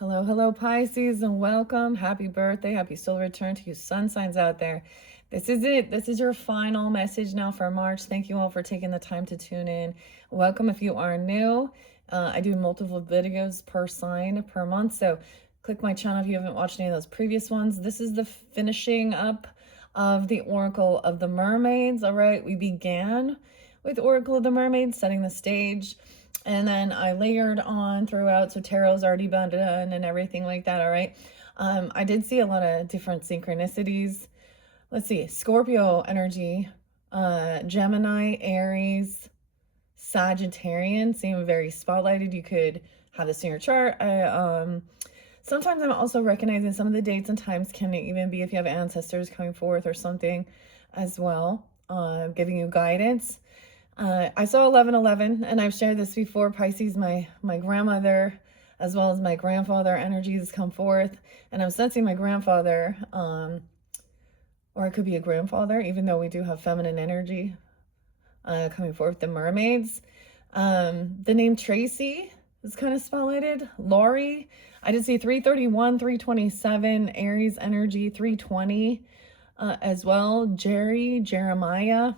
Hello, hello, Pisces, and welcome. Happy birthday. Happy solar return to you sun signs out there. This is it. This is your final message now for March. Thank you all for taking the time to tune in. Welcome if you are new. I do multiple videos per sign per month, so click my channel if you haven't watched any of those previous ones. This is the finishing up of the Oracle of the Mermaids. All right, we began with Oracle of the Mermaids, setting the stage. And then I layered on throughout, so tarot's already been done and everything like that, all right? I did see a lot of different synchronicities. Let's see, Scorpio energy, Gemini, Aries, Sagittarian seem very spotlighted. You could have this in your chart. Sometimes I'm also recognizing some of the dates and times can even be if you have ancestors coming forth or something as well, giving you guidance. I saw 1111, and I've shared this before. Pisces, my grandmother, as well as my grandfather energies come forth, and I'm sensing my grandfather, or it could be a grandfather, even though we do have feminine energy coming forth. The mermaids, the name Tracy is kind of spotlighted. Laurie, I did see 331, 327, Aries energy, 320 as well. Jeremiah,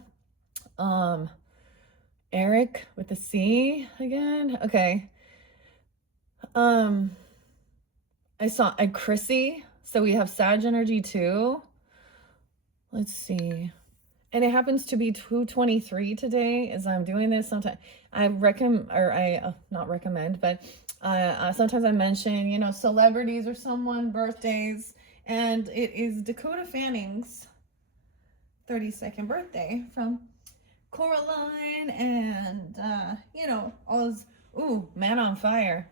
Eric with the C again. Okay. I saw a Chrissy. So we have Sag energy too. Let's see. And it happens to be 223 today as I'm doing this. Sometimes I recommend, or I not recommend, but sometimes I mention, you know, celebrities or someone, birthdays. And it is Dakota Fanning's 32nd birthday from Coraline and, you know, all those, ooh, Man on Fire.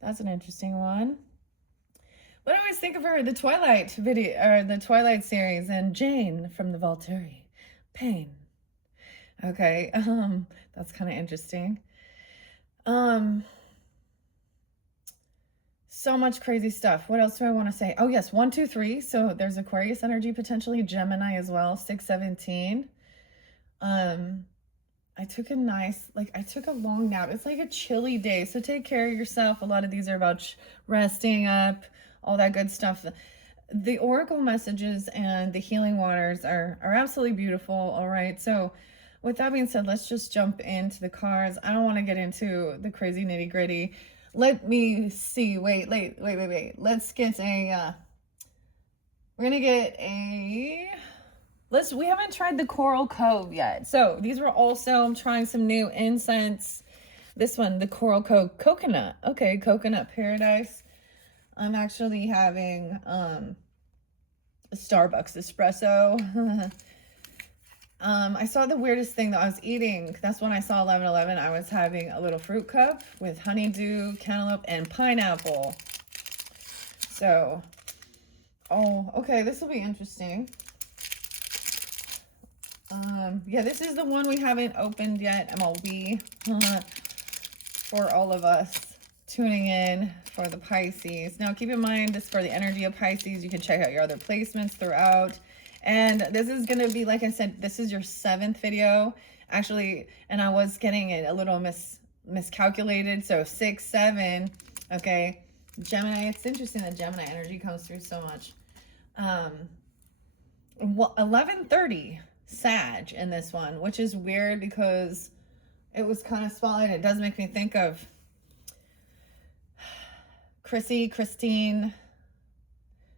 That's an interesting one. But I always think of her, the Twilight video, or the Twilight series, and Jane from the Volturi. Pain. Okay, that's kind of interesting. So much crazy stuff. What else do I want to say? Oh, yes, 1, 2, 3. So there's Aquarius energy, potentially Gemini as well, 617. I took a long nap. It's like a chilly day, so take care of yourself. A lot of these are about resting up, all that good stuff. The oracle messages and the healing waters are absolutely beautiful. All right, so with that being said, let's just jump into the cards. I don't want to get into the crazy nitty gritty. Let me see. Wait. Let's get a we're gonna get a we haven't tried the Coral Cove yet. So these were also, I'm trying some new incense. This one, the Coral Cove coconut. Okay, coconut paradise. I'm actually having a Starbucks espresso. I saw the weirdest thing that I was eating. That's when I saw 1111. I was having a little fruit cup with honeydew, cantaloupe, and pineapple. So, oh, okay, this will be interesting. Yeah, this is the one we haven't opened yet, MLB, for all of us tuning in for the Pisces. Now, keep in mind, this is for the energy of Pisces. You can check out your other placements throughout. And this is going to be, like I said, this is your 7th video, actually, and I was getting it a little miscalculated. So 6, 7, okay. Gemini, it's interesting that Gemini energy comes through so much. 1130. Sag in this one, which is weird because it was kind of spotlighted. It does make me think of Christine.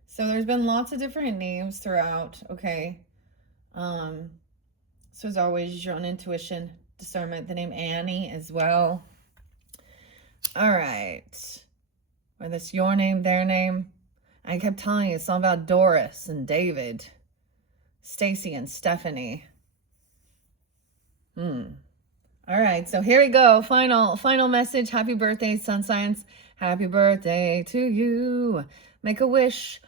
So there's been lots of different names throughout. Okay. So as always, use your own intuition, discernment. The name Annie as well. All right. Or this your name, their name. I kept telling you it's all about Doris and David. Stacy and Stephanie. All right, so here we go. Final message. Happy birthday, sun signs. Happy birthday to you. Make a wish.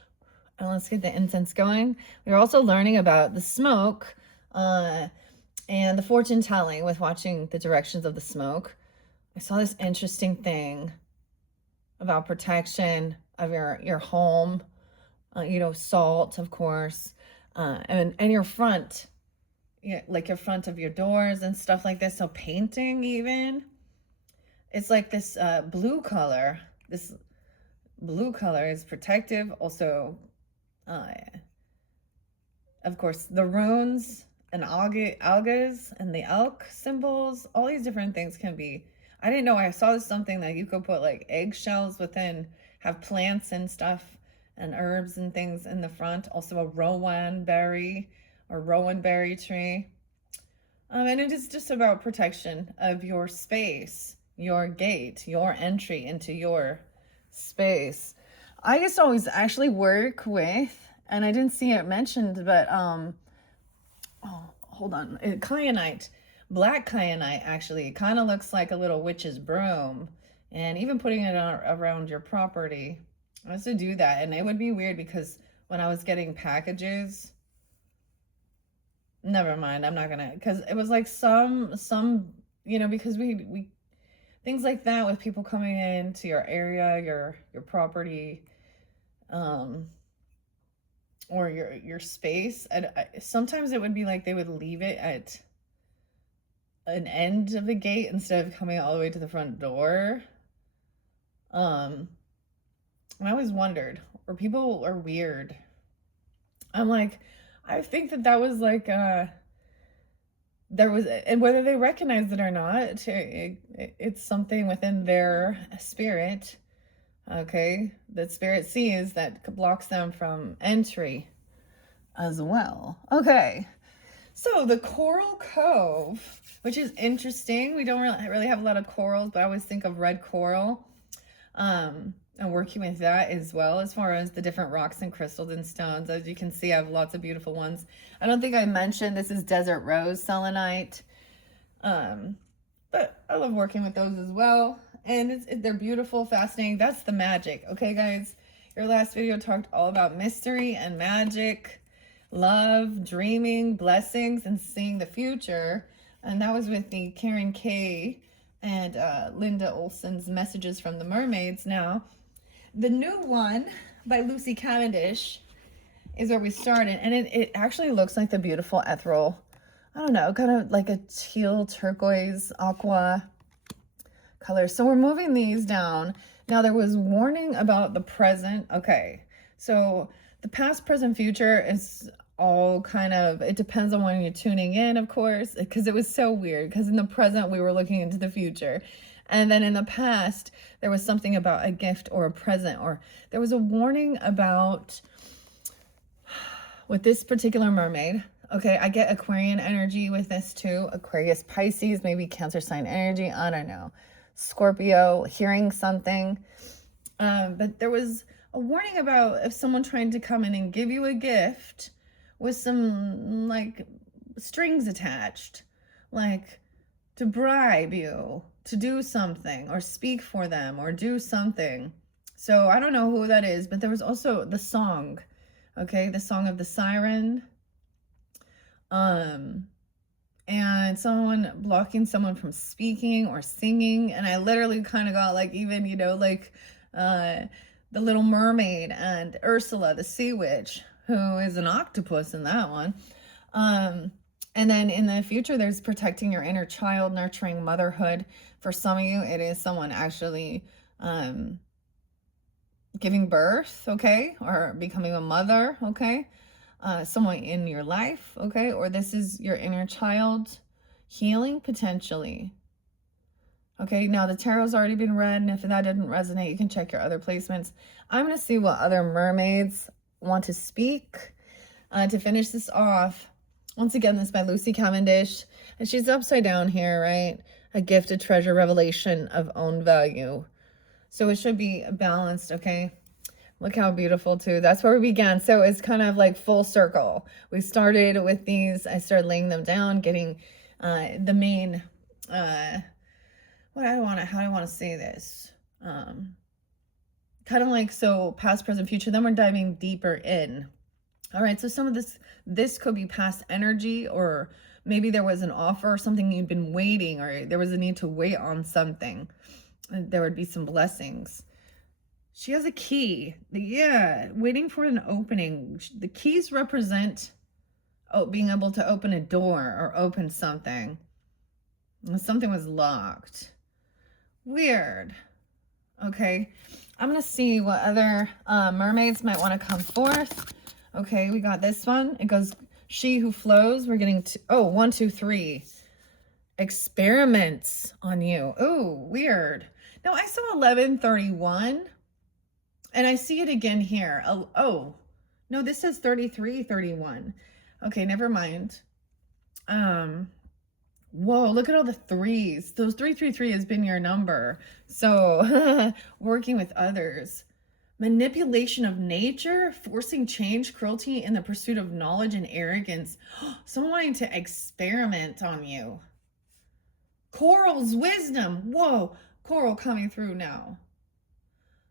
And let's get the incense going. We're also learning about the smoke and the fortune telling with watching the directions of the smoke. I saw this interesting thing about protection of your home. You know, salt, of course. And your front, like your front of your doors and stuff like this. So painting even, it's like this blue color, this blue color is protective. Also, of course, the runes and algas and the elk symbols, all these different things can be. I didn't know. I saw something that you could put like eggshells within, have plants and stuff and herbs and things in the front. Also a rowan berry or rowan berry tree. And it is just about protection of your space, your gate, your entry into your space. I used to always actually work with, and I didn't see it mentioned, but oh, hold on, kyanite, black kyanite actually. It kind of looks like a little witch's broom, and even putting it around your property. I used to do that, and it would be weird because when I was getting packages, never mind, I'm not gonna, because it was like some, you know, because we things like that with people coming into your area, your property, or your space. And sometimes it would be like they would leave it at an end of the gate instead of coming all the way to the front door. And I always wondered, or people are weird. I'm like, I think that was like there was, and whether they recognize it or not, it's something within their spirit, okay, that spirit sees that blocks them from entry as well. Okay, so the Coral Cove, which is interesting. We don't really have a lot of corals, but I always think of red coral, and working with that as well, as far as the different rocks and crystals and stones. As you can see, I have lots of beautiful ones. I don't think I mentioned this is desert rose selenite, but I love working with those as well, and they're beautiful, fascinating. That's the magic. Okay, guys, your last video talked all about mystery and magic, love, dreaming, blessings, and seeing the future, and that was with the Karen K and Linda Olson's Messages from the Mermaids. Now, the new one by Lucy Cavendish is where we started, and it actually looks like the beautiful ethereal, I don't know, kind of like a teal, turquoise, aqua color. So we're moving these down. Now there was warning about the present. Okay, so the past, present, future is all kind of, it depends on when you're tuning in, of course, because it was so weird, because in the present we were looking into the future. And then in the past, there was something about a gift or a present, or there was a warning about, with this particular mermaid, okay, I get Aquarian energy with this too. Aquarius, Pisces, maybe Cancer sign energy, I don't know. Scorpio, hearing something. But there was a warning about if someone trying to come in and give you a gift with some like strings attached, like to bribe you to do something or speak for them or do something. So I don't know who that is, but there was also the song, okay, the song of the siren, and someone blocking someone from speaking or singing. And I literally kind of got like, even, you know, like the Little Mermaid and Ursula the sea witch, who is an octopus in that one. And then in the future, there's protecting your inner child, nurturing motherhood. For some of you, it is someone actually giving birth, okay, or becoming a mother, okay, someone in your life, okay, or this is your inner child healing potentially. Okay, now the tarot's already been read, and if that didn't resonate, you can check your other placements. I'm going to see what other mermaids want to speak to finish this off. Once again, this is by Lucy Cavendish, and she's upside down here, right? A gift, a treasure, revelation of own value. So it should be balanced, okay? Look how beautiful, too. That's where we began. So it's kind of like full circle. We started with these. I started laying them down, getting the main, how do I want to say this? Kind of like, so past, present, future. Then we're diving deeper in. All right, so some of this could be past energy, or maybe there was an offer or something you'd been waiting, or there was a need to wait on something. There would be some blessings. She has a key. Yeah, waiting for an opening. The keys represent being able to open a door or open something. Something was locked. Weird. Okay, I'm gonna see what other mermaids might want to come forth. Okay, we got this one. It goes, she who flows. We're getting to, oh, 1, 2, 3. Experiments on you. Oh, weird. No, I saw 1131, and I see it again here. Oh, no, this says 3331. Okay, never mind. Whoa, look at all the threes. Those 333 has been your number. So, working with others. Manipulation of nature, forcing change, cruelty in the pursuit of knowledge and arrogance. Someone wanting to experiment on you. Coral's wisdom. Whoa, Coral coming through now.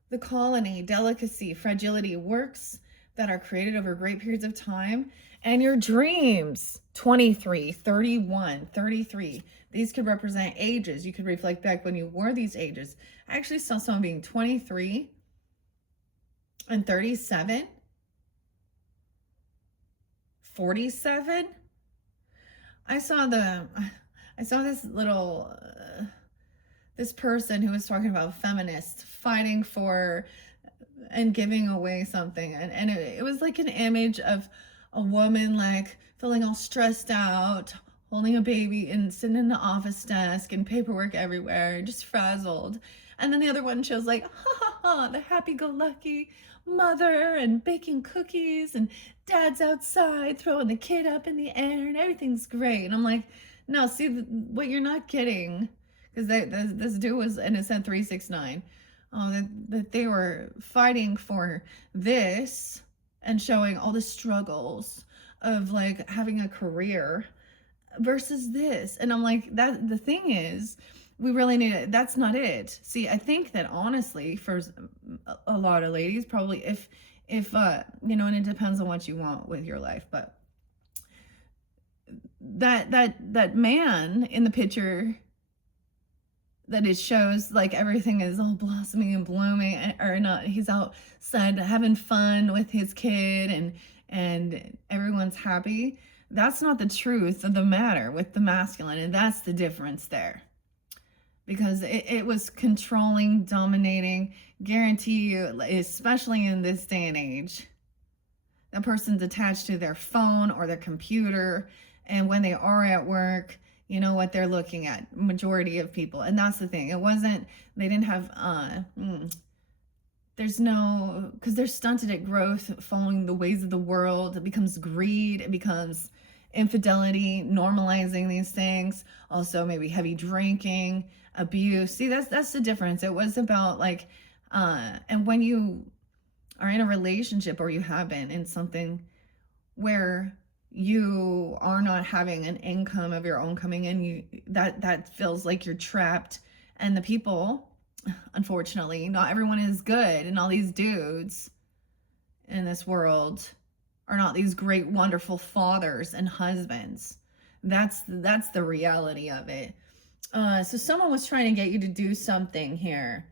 The colony, delicacy, fragility, works that are created over great periods of time, and your dreams. 23, 31, 33. These could represent ages. You could reflect back when you were these ages. I actually saw someone being 23 and 37, 47. I saw this little this person who was talking about feminists fighting for and giving away something, and it was like an image of a woman like feeling all stressed out, holding a baby and sitting in the office desk and paperwork everywhere, just frazzled. And then the other one shows like, ha ha ha, the happy-go-lucky mother and baking cookies, and dad's outside throwing the kid up in the air and everything's great. And I'm like, no, see what you're not getting, because this dude was, and it said 369. That they were fighting for this and showing all the struggles of like having a career versus this. And I'm like, that the thing is, we really need it. That's not it. See, I think that honestly, for a lot of ladies, probably if you know, and it depends on what you want with your life, but that man in the picture, that it shows like everything is all blossoming and blooming, or not, he's outside having fun with his kid and everyone's happy. That's not the truth of the matter with the masculine, and that's the difference there. Because it was controlling, dominating, guarantee you, especially in this day and age, that person's attached to their phone or their computer, and when they are at work, you know what they're looking at, majority of people. And that's the thing, it wasn't, they didn't have there's no, because they're stunted at growth, following the ways of the world. It becomes greed, it becomes infidelity, normalizing these things, also maybe heavy drinking, abuse. See, that's the difference. It was about like and when you are in a relationship, or you have been in something where you are not having an income of your own coming in, you that feels like you're trapped. And the people, unfortunately, not everyone is good, and all these dudes in this world are not these great wonderful fathers and husbands. That's the reality of it. So someone was trying to get you to do something here.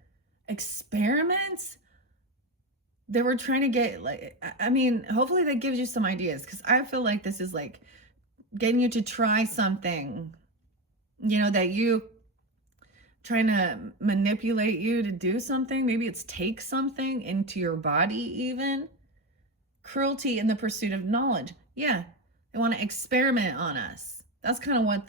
Experiments. They were trying to get, like, I mean, hopefully that gives you some ideas, because I feel like this is like getting you to try something, you know, that you trying to manipulate you to do something. Maybe it's take something into your body even. Cruelty in the pursuit of knowledge. Yeah, they want to experiment on us. That's kind of what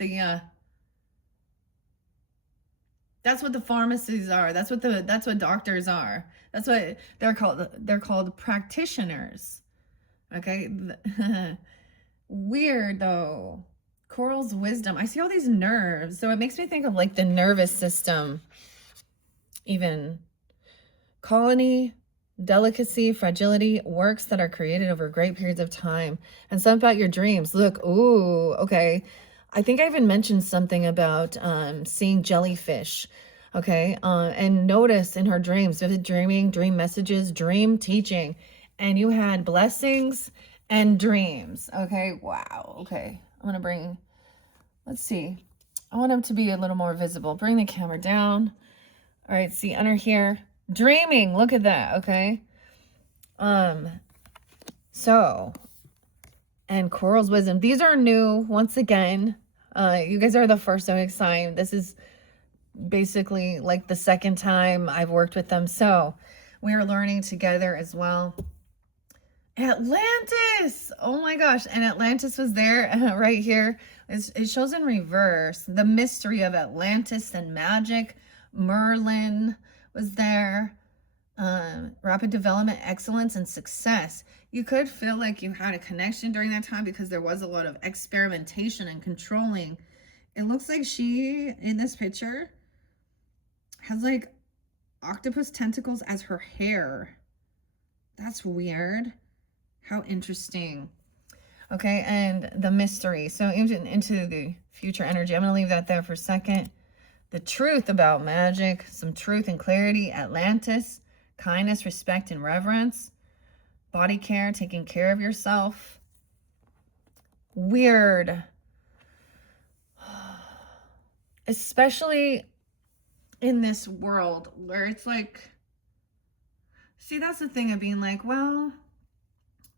that's what the pharmacies are. That's what doctors are. That's what they're called. They're called practitioners. Okay. Weird though. Coral's wisdom. I see all these nerves. So it makes me think of like the nervous system. Even colony, delicacy, fragility, works that are created over great periods of time. And something about your dreams. Look, ooh, okay. I think I even mentioned something about seeing jellyfish. Okay. And notice in her dreams, vivid dreaming, dream messages, dream teaching. And you had blessings and dreams. Okay. Wow. Okay. I'm going to bring, let's see. I want them to be a little more visible. Bring the camera down. All right. See under here. Dreaming. Look at that. Okay. So, and Coral's wisdom. These are new once again. You guys are the first zodiac sign. This is basically like the second time I've worked with them. So we are learning together as well. Atlantis! Oh my gosh. And Atlantis was there right here. It shows in reverse. The mystery of Atlantis and magic. Merlin was there. Rapid development, excellence, and success. You could feel like you had a connection during that time because there was a lot of experimentation and controlling. It looks like she, in this picture, has like octopus tentacles as her hair. That's weird. How interesting. Okay, and the mystery. So into the future energy. I'm going to leave that there for a second. The truth about magic, some truth and clarity. Atlantis, kindness, respect, and reverence. Body care, taking care of yourself. Weird. Especially in this world where it's like, see, that's the thing of being like, well,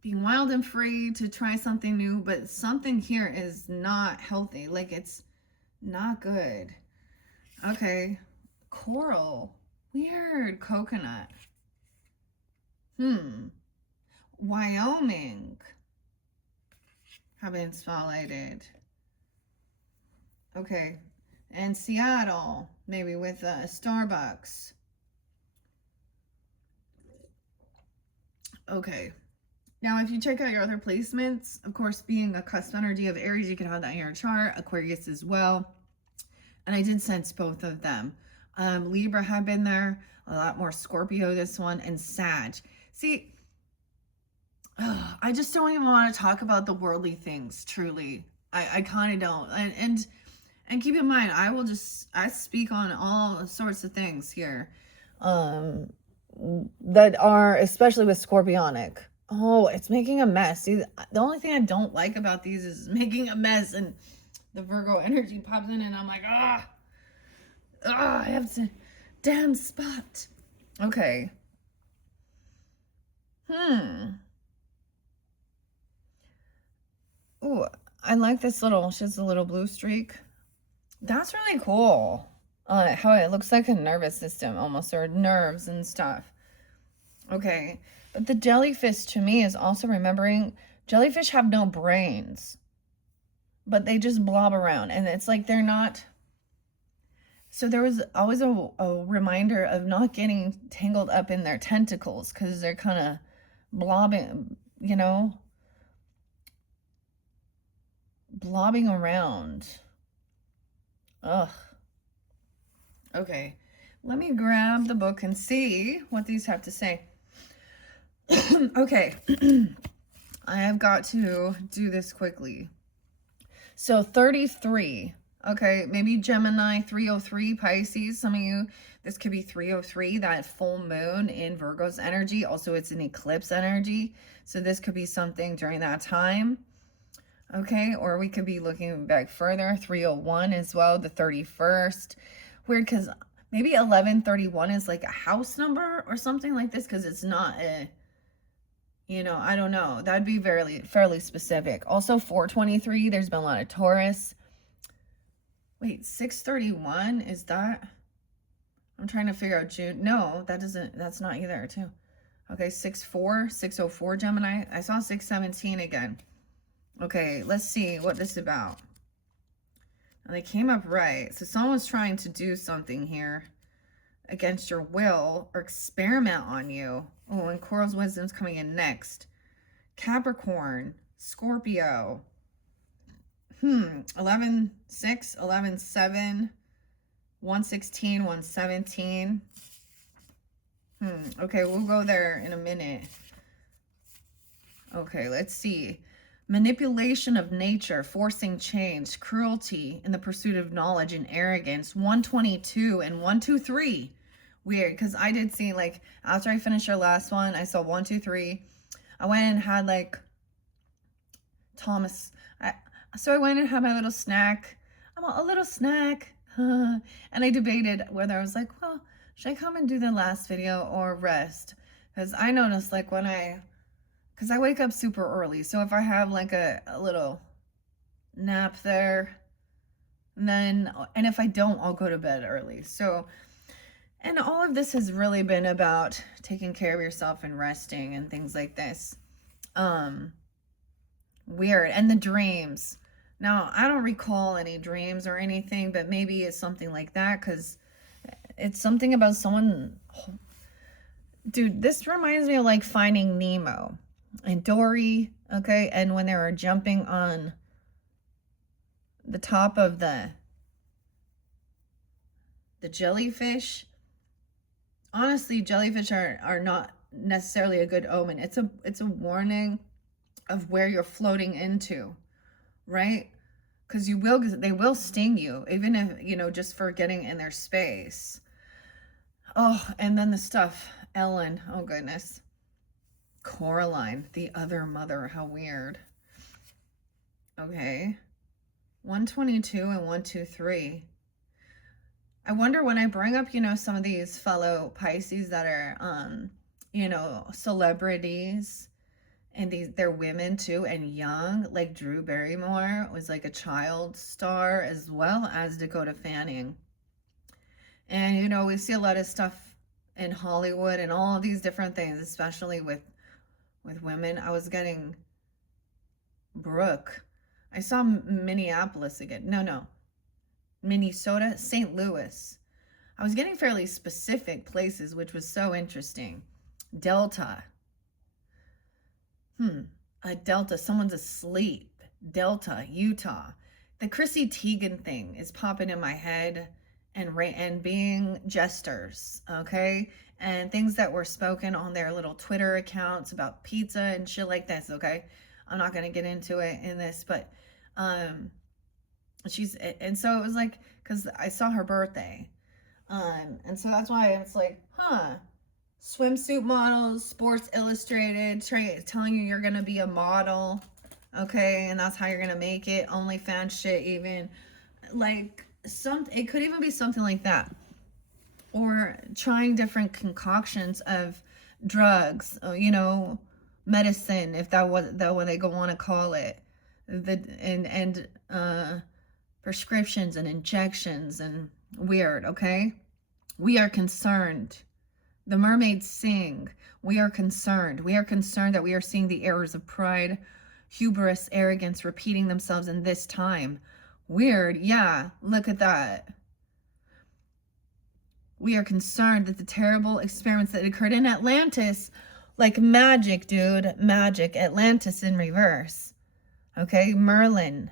being wild and free to try something new, but something here is not healthy. Like, it's not good. Okay. Coral. Weird. Coconut. Wyoming. Have been spotlighted. Okay. And Seattle. Maybe with Starbucks. Okay. Now, if you check out your other placements, of course, being a cusp energy of Aries, you can have that in your chart. Aquarius as well. And I did sense both of them. Libra have been there. A lot more Scorpio, this one. And Sag. See, I just don't even want to talk about the worldly things, truly. I kind of don't. And keep in mind, I speak on all sorts of things here. That are, especially with Scorpionic. Oh, it's making a mess. See, the only thing I don't like about these is making a mess, and the Virgo energy pops in, and I'm like, I have to, damn spot. Okay. Ooh, I like this little, she has a little blue streak. That's really cool. How it looks like a nervous system almost, or nerves and stuff. Okay. But the jellyfish to me is also remembering jellyfish have no brains, but they just blob around, and it's like they're not. So there was always a reminder of not getting tangled up in their tentacles because they're kind of blobbing, you know, blobbing around. Ugh. Okay. Let me grab the book and see what these have to say. Okay. I have got to do this quickly. So 33. Okay, maybe Gemini, 303, Pisces. Some of you, this could be 303, that full moon in Virgo's energy. Also, it's an eclipse energy. So this could be something during that time. Okay, or we could be looking back further, 301 as well, the 31st. Weird, because maybe 1131 is like a house number or something like this, because it's not a, you know, I don't know. That'd be fairly specific. Also, 423, there's been a lot of Taurus. Wait, 631, is that? I'm trying to figure out June. No, that's not either, too. Okay, 604 Gemini. I saw 617 again. Okay, let's see what this is about. And they came up right. So someone's trying to do something here against your will or experiment on you. Oh, and Coral's Wisdom's coming in next. Capricorn, Scorpio. 11, 6, 11, 7, 116, 117. Okay, we'll go there in a minute. Okay, let's see. Manipulation of nature, forcing change, cruelty in the pursuit of knowledge, and arrogance. 122 and 123. Weird, because I did see, like, after I finished your last one, I saw 123. I went and had, like, Thomas. So I went and had my little snack. A little snack. And I debated whether I was like, well, should I come and do the last video or rest? Because I noticed, like, because I wake up super early. So if I have like a little nap there, then, and if I don't, I'll go to bed early. So, and all of this has really been about taking care of yourself and resting and things like this. Weird. And the dreams. Now, I don't recall any dreams or anything, but maybe it's something like that, because it's something about someone. Dude, this reminds me of like Finding Nemo and Dory, okay? And when they were jumping on the top of the jellyfish. Honestly, jellyfish are not necessarily a good omen. It's a warning of where you're floating into, right? Because they will sting you, even if, you know, just for getting in their space. Oh, and then the stuff, Ellen, oh goodness. Coraline, the other mother, how weird. Okay. 122 and 123. I wonder, when I bring up, you know, some of these fellow Pisces that are, you know, celebrities, and they're women too, and young, like Drew Barrymore was like a child star, as well as Dakota Fanning. And, you know, we see a lot of stuff in Hollywood and all of these different things, especially with women. I was getting Brooke. I saw Minneapolis again. No. Minnesota, St. Louis. I was getting fairly specific places, which was so interesting. Delta. A Delta. Someone's asleep. Delta, Utah. The Chrissy Teigen thing is popping in my head, and being jesters, okay? And things that were spoken on their little Twitter accounts about pizza and shit like this, okay? I'm not going to get into it in this, but and so it was like, because I saw her birthday, and so that's why it's like, swimsuit models, Sports Illustrated, telling you you're gonna be a model, okay, and that's how you're gonna make it. OnlyFans shit, even like it could even be something like that, or trying different concoctions of drugs, you know, medicine, if that was what they want to call it, and prescriptions and injections and weird, okay? We are concerned. The mermaids sing. We are concerned. We are concerned that we are seeing the errors of pride, hubris, arrogance repeating themselves in this time. Weird. Yeah, look at that. We are concerned that the terrible experiments that occurred in Atlantis, like magic, dude, magic. Atlantis in reverse. Okay, Merlinite.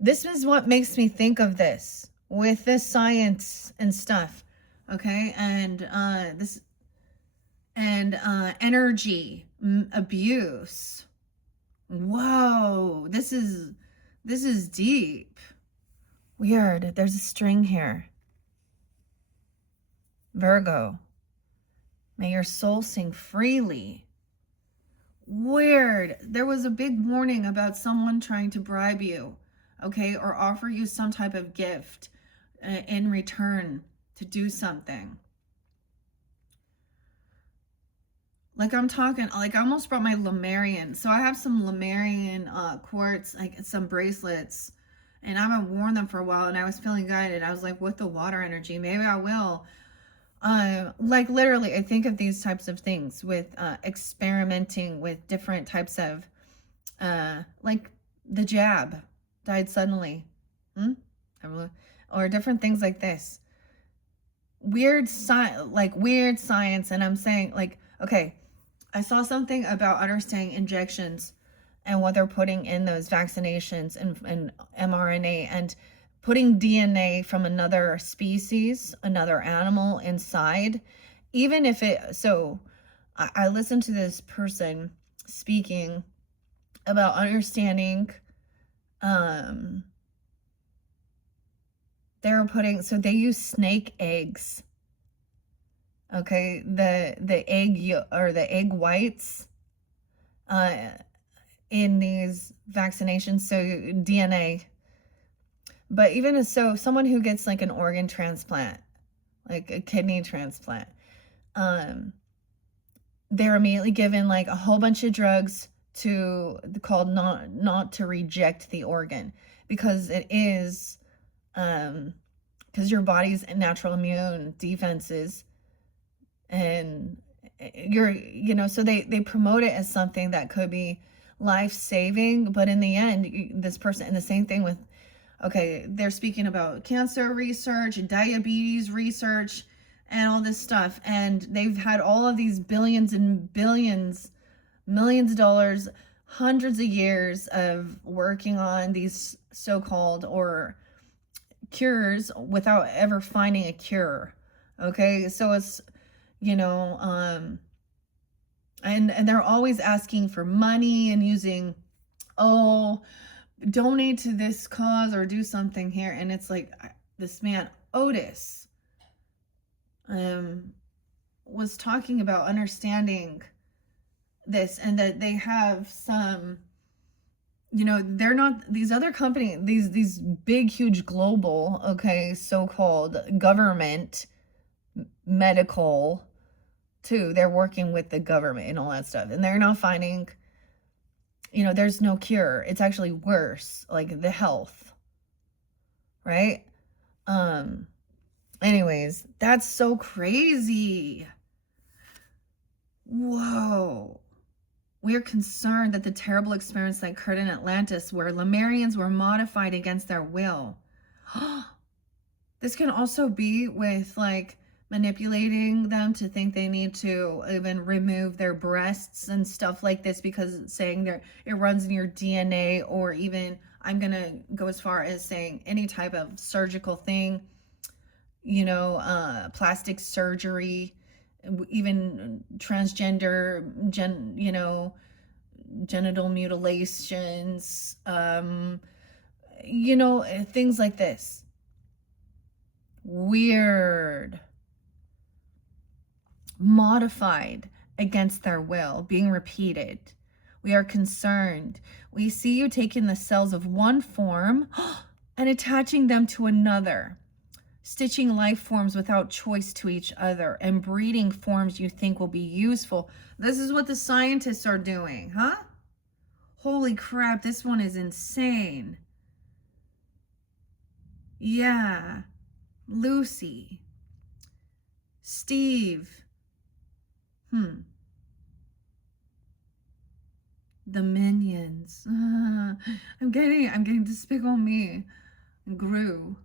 This is what makes me think of this, with this science and stuff, okay? And energy abuse. Whoa, this is deep. Weird. There's a string here. Virgo. May your soul sing freely. Weird. There was a big warning about someone trying to bribe you, okay, or offer you some type of gift in return to do something. Like, I'm talking, like, I almost brought my Lemurian. So I have some Lemurian quartz, like some bracelets, and I haven't worn them for a while, and I was feeling guided. I was like, with the water energy, maybe I will. Like, literally, I think of these types of things with experimenting with different types of, like, the jab died suddenly. Or different things like this. Weird science, and I'm saying, like, okay, I saw something about understanding injections and what they're putting in those vaccinations and mRNA, and putting DNA from another species, another animal inside, even if I listened to this person speaking about understanding, they use snake eggs, okay, the egg whites, in these vaccinations, so DNA. But even so, someone who gets like an organ transplant, like a kidney transplant, they're immediately given like a whole bunch of drugs called not to reject the organ, because it is, because your body's natural immune defenses, and so they promote it as something that could be life-saving, but in the end, this person, and the same thing with, okay, they're speaking about cancer research, diabetes research, and all this stuff, and they've had all of these billions and billions, millions of dollars, hundreds of years of working on these so-called or cures without ever finding a cure. Okay, so it's, and they're always asking for money and using, oh, donate to this cause or do something here. And it's like, this man Otis was talking about understanding this, and that they have some, they're not, these other companies, these big huge global, okay, so-called government medical too, they're working with the government and all that stuff, and they're not finding, there's no cure. It's actually worse, like the health, right? Anyways, that's so crazy. Whoa. We are concerned that the terrible experience that occurred in Atlantis, where Lemurians were modified against their will. This can also be with, like, manipulating them to think they need to even remove their breasts and stuff like this, because it's saying it runs in your DNA, or even, I'm going to go as far as saying any type of surgical thing, plastic surgery, even transgender, genital mutilations, things like this. Weird. Modified against their will, being repeated. We are concerned. We see you taking the cells of one form and attaching them to another, stitching life forms without choice to each other, and breeding forms you think will be useful. This is what the scientists are doing, huh? Holy crap, this one is insane. Yeah. Lucy. Steve. The Minions. I'm getting Despicable Me. Gru.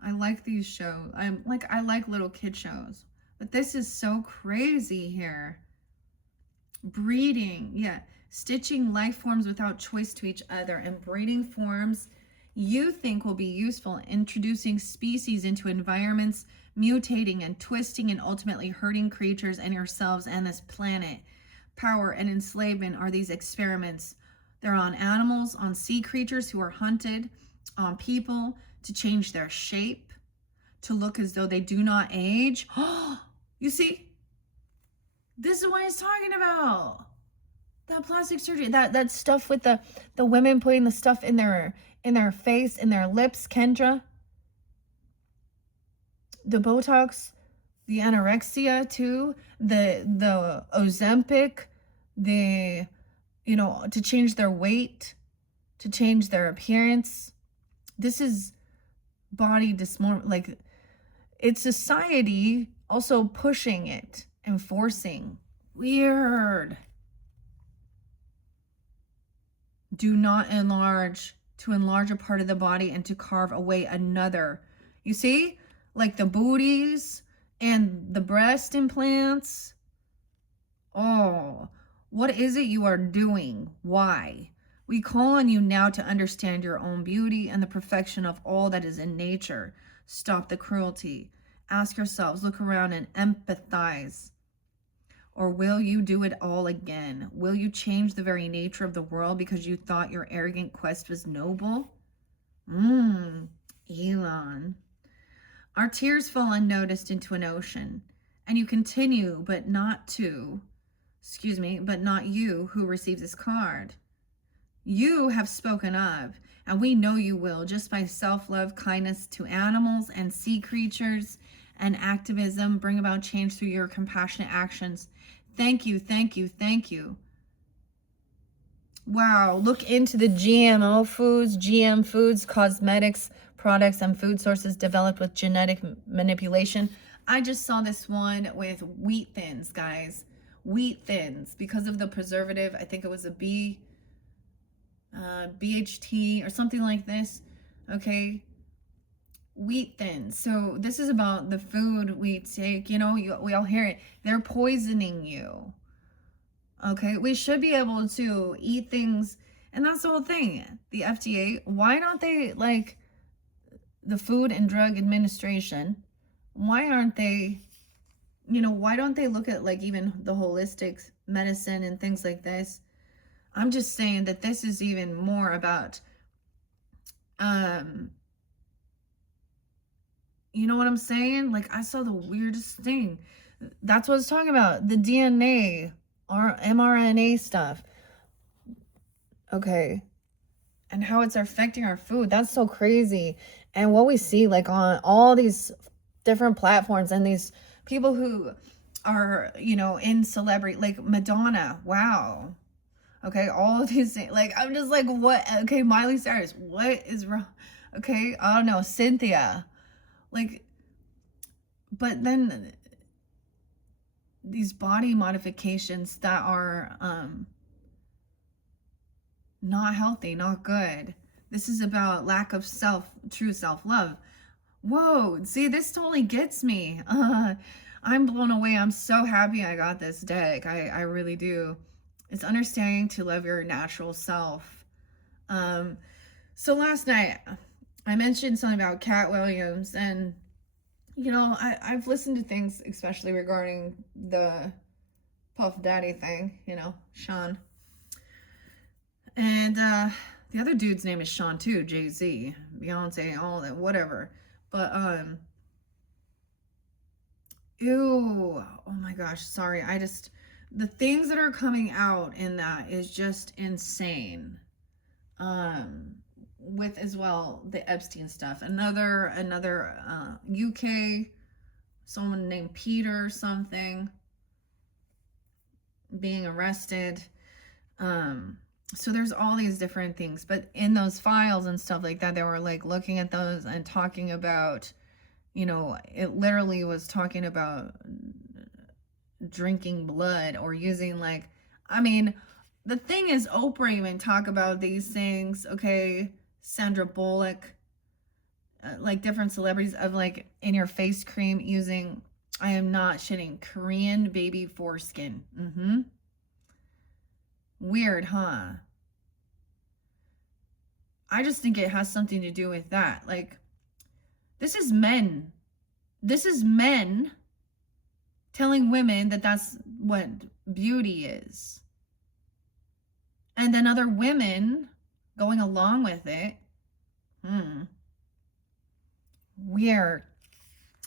I like these shows. I like little kid shows. But this is so crazy here. Breeding. Yeah. Stitching life forms without choice to each other, and breeding forms you think will be useful, introducing species into environments, mutating and twisting, and ultimately hurting creatures and yourselves and this planet. Power and enslavement are these experiments. They're on animals, on sea creatures who are hunted, on people to change their shape, to look as though they do not age. You see, this is what he's talking about. That plastic surgery, that stuff with the women putting the stuff in their face, in their lips, Kendra. The Botox, the anorexia too, the Ozempic, to change their weight, to change their appearance. This is body dysmorphia. Like, it's society also pushing it and forcing. Weird. Do not enlarge, to enlarge a part of the body and to carve away another. You see? Like the booties and the breast implants. Oh, what is it you are doing? Why? We call on you now to understand your own beauty and the perfection of all that is in nature. Stop the cruelty. Ask yourselves, look around and empathize. Or will you do it all again? Will you change the very nature of the world because you thought your arrogant quest was noble? Elon. Our tears fall unnoticed into an ocean, and you continue, but not you who receives this card. You have spoken of, and we know you will, just by self-love, kindness to animals and sea creatures, and activism, bring about change through your compassionate actions. Thank you, thank you, thank you. Wow, look into the GMO foods, GM foods, cosmetics, products, and food sources developed with genetic manipulation. I just saw this one with wheat thins, guys. Wheat thins, because of the preservative. I think it was a BHT or something like this. Okay, wheat thins. So this is about the food we take. You know, we all hear it. They're poisoning you. Okay, we should be able to eat things, and that's the whole thing. The FDA, why don't they, like the Food and Drug Administration, why aren't they, why don't they look at like even the holistic medicine and things like this? I'm just saying that this is even more about, you know what I'm saying? Like, I saw the weirdest thing. That's what I was talking about, the DNA or mRNA stuff. Okay, and how it's affecting our food. That's so crazy. And what we see like on all these different platforms and these people who are, in celebrity, like Madonna. Wow. Okay, all of these things. Like, I'm just like, what? Okay, Miley Cyrus, what is wrong? Okay, I don't know, Cynthia. Like, but then these body modifications that are not healthy, not good. This is about lack of true self-love. Whoa, see, this totally gets me. I'm blown away. I'm so happy I got this deck. I really do. It's understanding to love your natural self. So last night, I mentioned something about Cat Williams, and, I've listened to things, especially regarding the Puff Daddy thing, Sean. And the other dude's name is Sean too, Jay-Z, Beyonce, all that, whatever. But ew, oh my gosh, sorry. The things that are coming out in that is just insane. With as well the Epstein stuff. Another UK, someone named Peter something being arrested. So there's all these different things, but in those files and stuff like that, they were like looking at those and talking about, it literally was talking about drinking blood or using the thing is, Oprah even talk about these things. Okay, Sandra Bullock, like different celebrities of like in your face cream using, I am not shitting, Korean baby foreskin. Weird, huh? I just think it has something to do with that. Like, this is men. This is men telling women that that's what beauty is. And then other women going along with it. Weird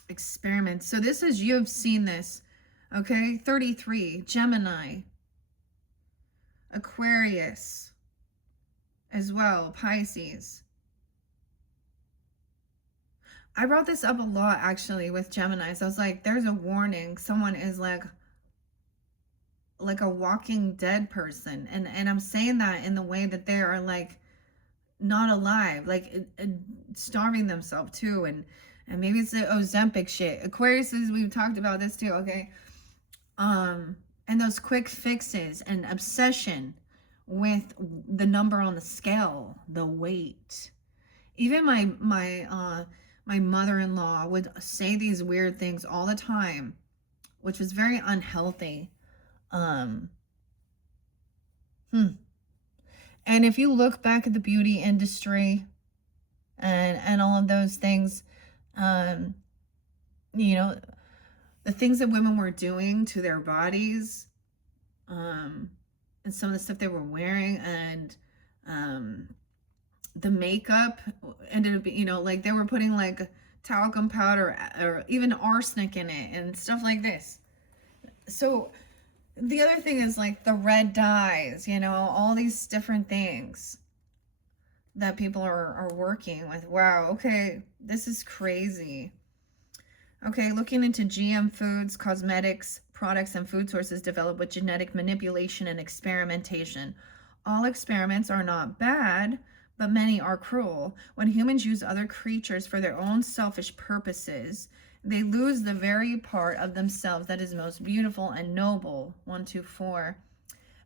experiments. So this is, you have seen this. Okay, 33, Gemini, Aquarius as well, Pisces. I brought this up a lot actually with Geminis. I was like, there's a warning. Someone is like a walking dead person. And I'm saying that in the way that they are like not alive, like starving themselves too. And maybe it's the Ozempic shit. Aquarius, we've talked about this too, okay? And those quick fixes and obsession with the number on the scale, the weight. Even my mother-in-law would say these weird things all the time, which was very unhealthy. And if you look back at the beauty industry and all of those things, the things that women were doing to their bodies, and some of the stuff they were wearing, and the makeup ended up, like they were putting like talcum powder or even arsenic in it and stuff like this. So the other thing is like the red dyes, all these different things that people are working with. Wow, okay, this is crazy. Okay, looking into GM foods, cosmetics, products, and food sources developed with genetic manipulation and experimentation. All experiments are not bad, but many are cruel. When humans use other creatures for their own selfish purposes, they lose the very part of themselves that is most beautiful and noble. 124.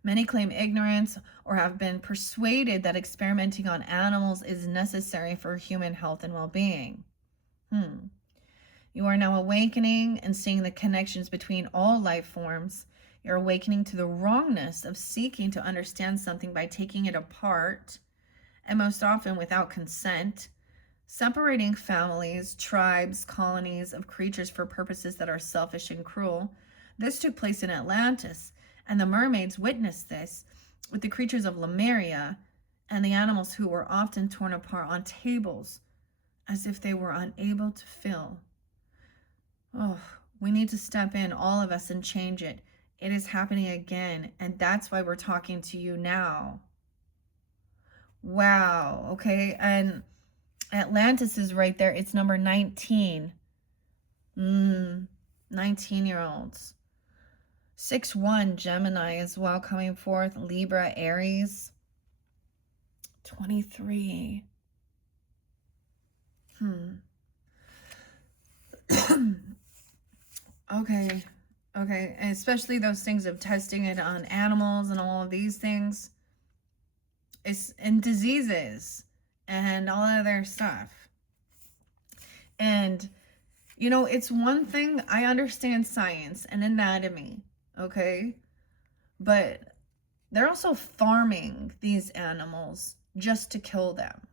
Many claim ignorance or have been persuaded that experimenting on animals is necessary for human health and well-being. You are now awakening and seeing the connections between all life forms. You're awakening to the wrongness of seeking to understand something by taking it apart, and most often without consent, separating families, tribes, colonies of creatures for purposes that are selfish and cruel. This took place in Atlantis, and the mermaids witnessed this with the creatures of Lemuria and the animals who were often torn apart on tables as if they were unable to fill. Oh, we need to step in, all of us, and change it. It is happening again, and that's why we're talking to you now. Wow, okay, and Atlantis is right there. It's number 19. 19-year-olds. 6-1, Gemini as well coming forth. Libra, Aries. 23. Okay, and especially those things of testing it on animals and all of these things. It's in diseases and all other stuff. And, you know, it's one thing, I understand science and anatomy, okay? But they're also farming these animals just to kill them.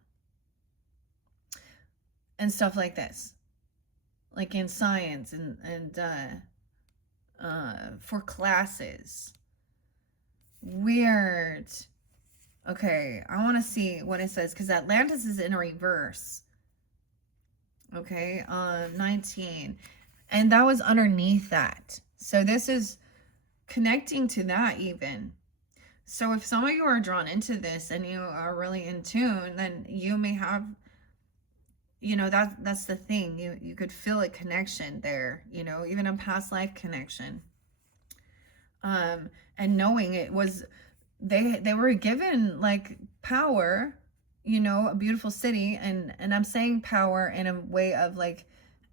And stuff like this. Like in science and for classes. Weird. Okay, I want to see what it says, because Atlantis is in reverse. Okay, 19. And that was underneath that. So this is connecting to that even. So if some of you are drawn into this and you are really in tune, then you may have, you know, that's the thing. You could feel a connection there, you know, even a past life connection. And knowing it was, they were given like power, you know, a beautiful city, and I'm saying power in a way of like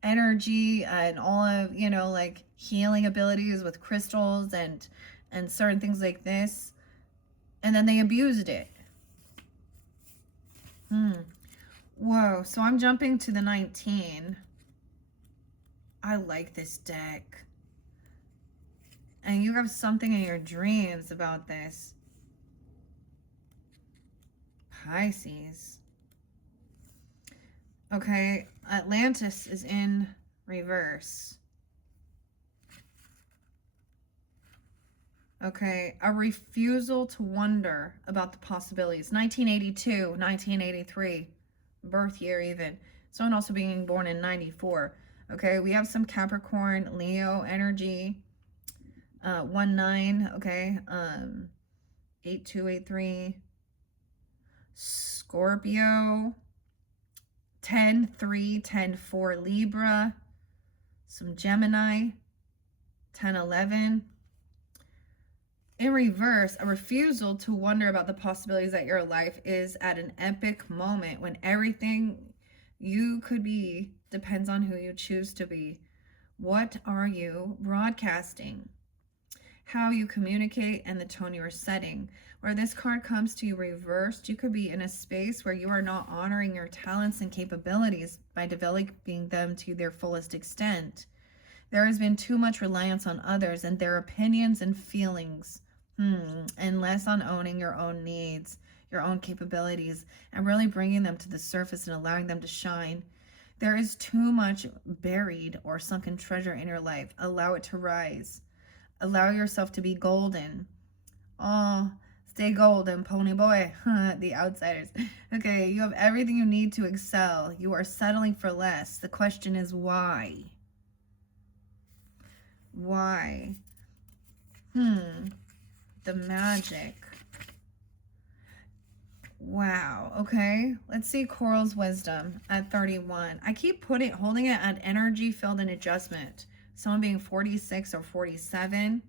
energy and all of, you know, like healing abilities with crystals and certain things like this, and then they abused it. Whoa, so I'm jumping to the 19. I like this deck. And you have something in your dreams about this. Pisces. Okay, Atlantis is in reverse. Okay, a refusal to wonder about the possibilities. 1982, 1983, birth year even. Someone also being born in 94. Okay, we have some Capricorn, Leo energy. 19, okay, 8283. Scorpio, 10-3, 10-4 Libra, some Gemini, 10-11. In reverse, a refusal to wonder about the possibilities that your life is at an epic moment when everything you could be depends on who you choose to be. What are you broadcasting? How you communicate and the tone you are setting. Where this card comes to you reversed, you could be in a space where you are not honoring your talents and capabilities by developing them to their fullest extent. There has been too much reliance on others and their opinions and feelings, and less on owning your own needs, your own capabilities, and really bringing them to the surface and allowing them to shine. There is too much buried or sunken treasure in your life. Allow it to rise. Allow yourself to be golden. Oh, stay golden, pony boy. The outsiders. Okay, you have everything you need to excel. You are settling for less. The question is why? Why? The magic. Wow. Okay. Let's see Coral's wisdom at 31. I keep holding it at energy, field, and adjustment. Someone being 46 or 47.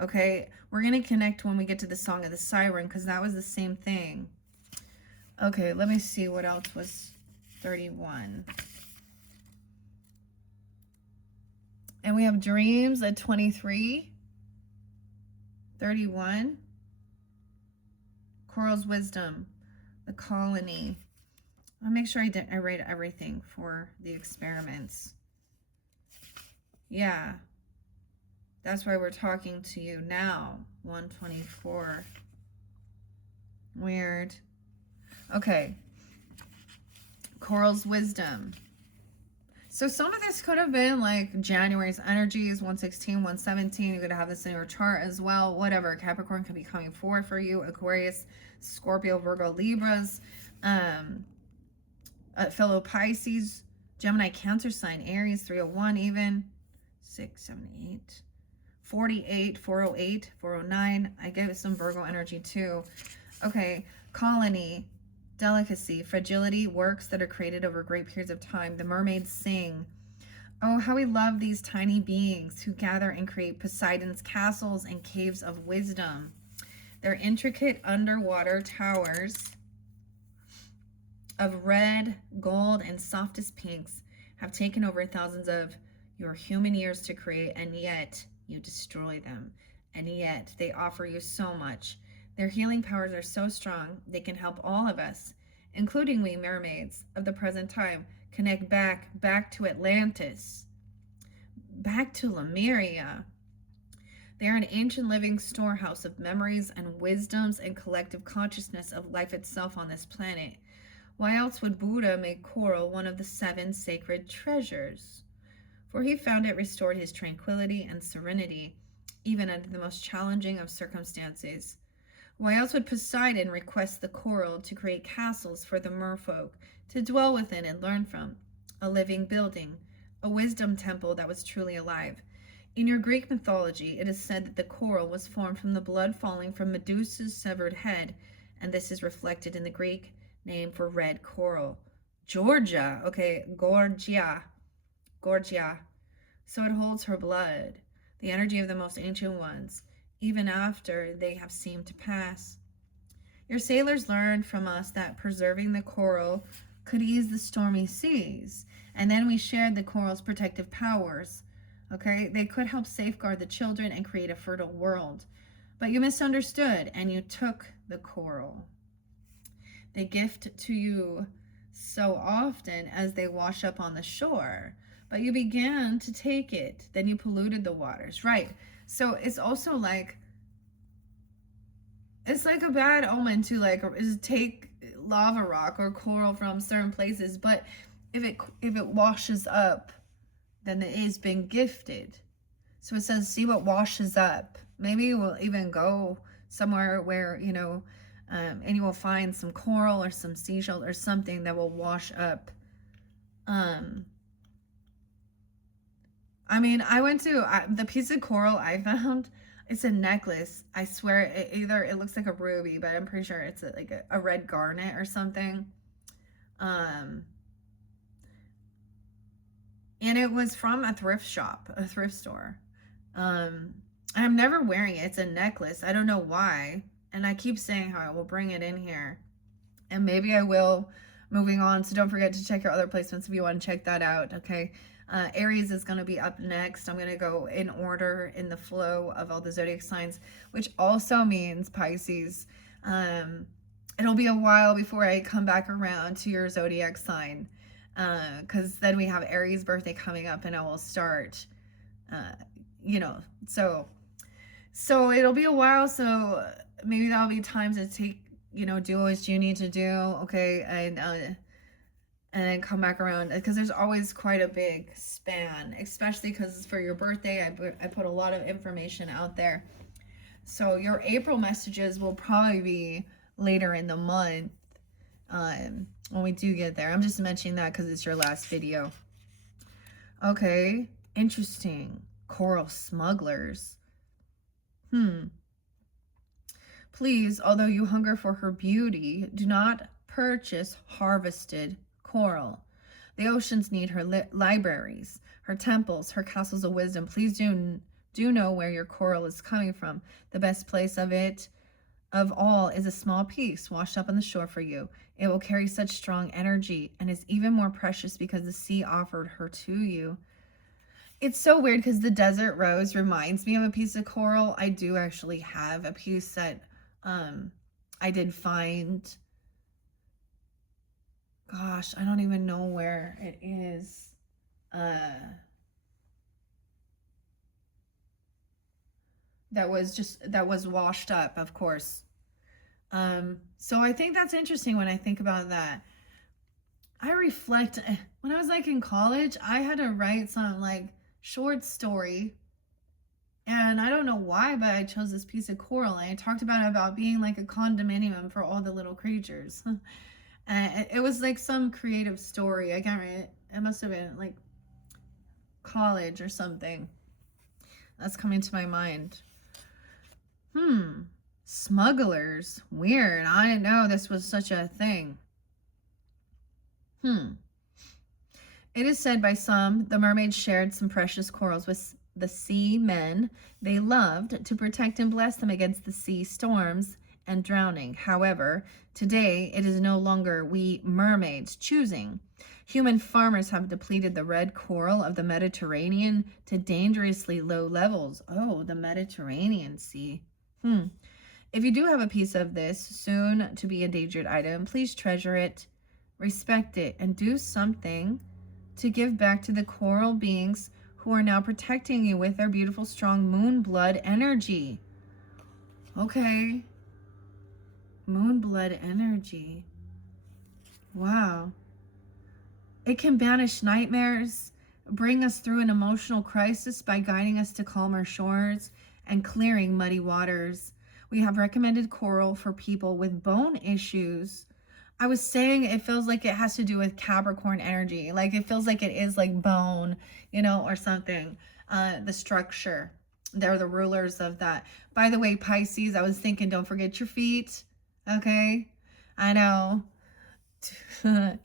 Okay, we're going to connect when we get to the Song of the Siren, because that was the same thing. Okay, let me see what else was 31. And we have dreams at 23. 31. Coral's wisdom. The colony. I'll make sure I write everything for the experiments. Yeah. That's why we're talking to you now. 124. Weird. Okay. Coral's wisdom. So some of this could have been like January's energies, 116, 117. You could have this in your chart as well. Whatever. Capricorn could be coming forward for you. Aquarius, Scorpio, Virgo, Libras. Fellow Pisces, Gemini, Cancer sign, Aries, 301 even. 6, 7, 8. 48, 408, 409. I gave some Virgo energy too. Okay. Colony. Delicacy, fragility, works that are created over great periods of time. The mermaids sing. Oh, how we love these tiny beings who gather and create Poseidon's castles and caves of wisdom. Their intricate underwater towers of red, gold, and softest pinks have taken over thousands of your human years to create, and yet you destroy them. And yet they offer you so much. Their healing powers are so strong, they can help all of us, including we mermaids of the present time, connect back to Atlantis, back to Lemuria. They are an ancient living storehouse of memories and wisdoms and collective consciousness of life itself on this planet. Why else would Buddha make coral one of the 7 sacred treasures? For he found it restored his tranquility and serenity, even under the most challenging of circumstances. Why else would Poseidon request the coral to create castles for the merfolk to dwell within and learn from? A living building, a wisdom temple that was truly alive. In your Greek mythology, it is said that the coral was formed from the blood falling from Medusa's severed head, and this is reflected in the Greek name for red coral. Georgia, okay, Gorgia. So it holds her blood, the energy of the most ancient ones, even after they have seemed to pass. Your sailors learned from us that preserving the coral could ease the stormy seas, and then we shared the coral's protective powers. Okay, they could help safeguard the children and create a fertile world. But you misunderstood, and you took the coral. They gift to you so often as they wash up on the shore, but you began to take it. Then you polluted the waters, right? So it's also like, it's like a bad omen to like take lava rock or coral from certain places, but if it washes up, then it is being gifted. So it says, see what washes up. Maybe we'll even go somewhere where, you know, and you will find some coral or some seashell or something that will wash up. I mean, I went to the piece of coral I found. It's a necklace. I swear, it looks like a ruby, but I'm pretty sure it's like a red garnet or something. And it was from a thrift shop, a thrift store. I'm never wearing it. It's a necklace. I don't know why. And I keep saying how I will bring it in here. And maybe I will moving on. So don't forget to check your other placements if you want to check that out. Okay. Aries is going to be up next. I'm going to go in order in the flow of all the zodiac signs, which also means Pisces. It'll be a while before I come back around to your zodiac sign, because then we have Aries birthday coming up and I will start, you know, so it'll be a while. So maybe that'll be time to take, you know, do what you need to do. Okay. And then come back around, because there's always quite a big span, especially because for your birthday, I put a lot of information out there. So your April messages will probably be later in the month, when we do get there. I'm just mentioning that because it's your last video. Okay, interesting. Coral smugglers. Please, although you hunger for her beauty, do not purchase harvested coral. The oceans need her libraries, her temples, her castles of wisdom. Please do do know where your coral is coming from. The best place of all is a small piece washed up on the shore for you. It will carry such strong energy and is even more precious because the sea offered her to you. It's so weird because the desert rose reminds me of a piece of coral. I do actually have a piece that I did find. Gosh, I don't even know where it is. That was washed up, of course. So I think that's interesting when I think about that. I reflect, when I was like in college, I had to write some like short story, and I don't know why, but I chose this piece of coral, and I talked about being like a condominium for all the little creatures. And it was like some creative story. I can't remember. It must have been like college or something. That's coming to my mind. Smugglers. Weird. I didn't know this was such a thing. It is said by some the mermaids shared some precious corals with the sea men they loved to protect and bless them against the sea storms and drowning. However, today it is no longer we mermaids choosing. Human farmers have depleted the red coral of the Mediterranean to dangerously low levels. Oh, the Mediterranean Sea. If you do have a piece of this soon to be endangered item, please treasure it, respect it, and do something to give back to the coral beings who are now protecting you with their beautiful, strong moon blood energy. Okay. Moon blood energy. Wow. It can banish nightmares, bring us through an emotional crisis by guiding us to calmer shores and clearing muddy waters. We have recommended coral for people with bone issues. I was saying it feels like it has to do with Capricorn energy. Like it feels like it is like bone, or something. The structure. They're the rulers of that. By the way, Pisces, I was thinking, don't forget your feet. Okay? I know. The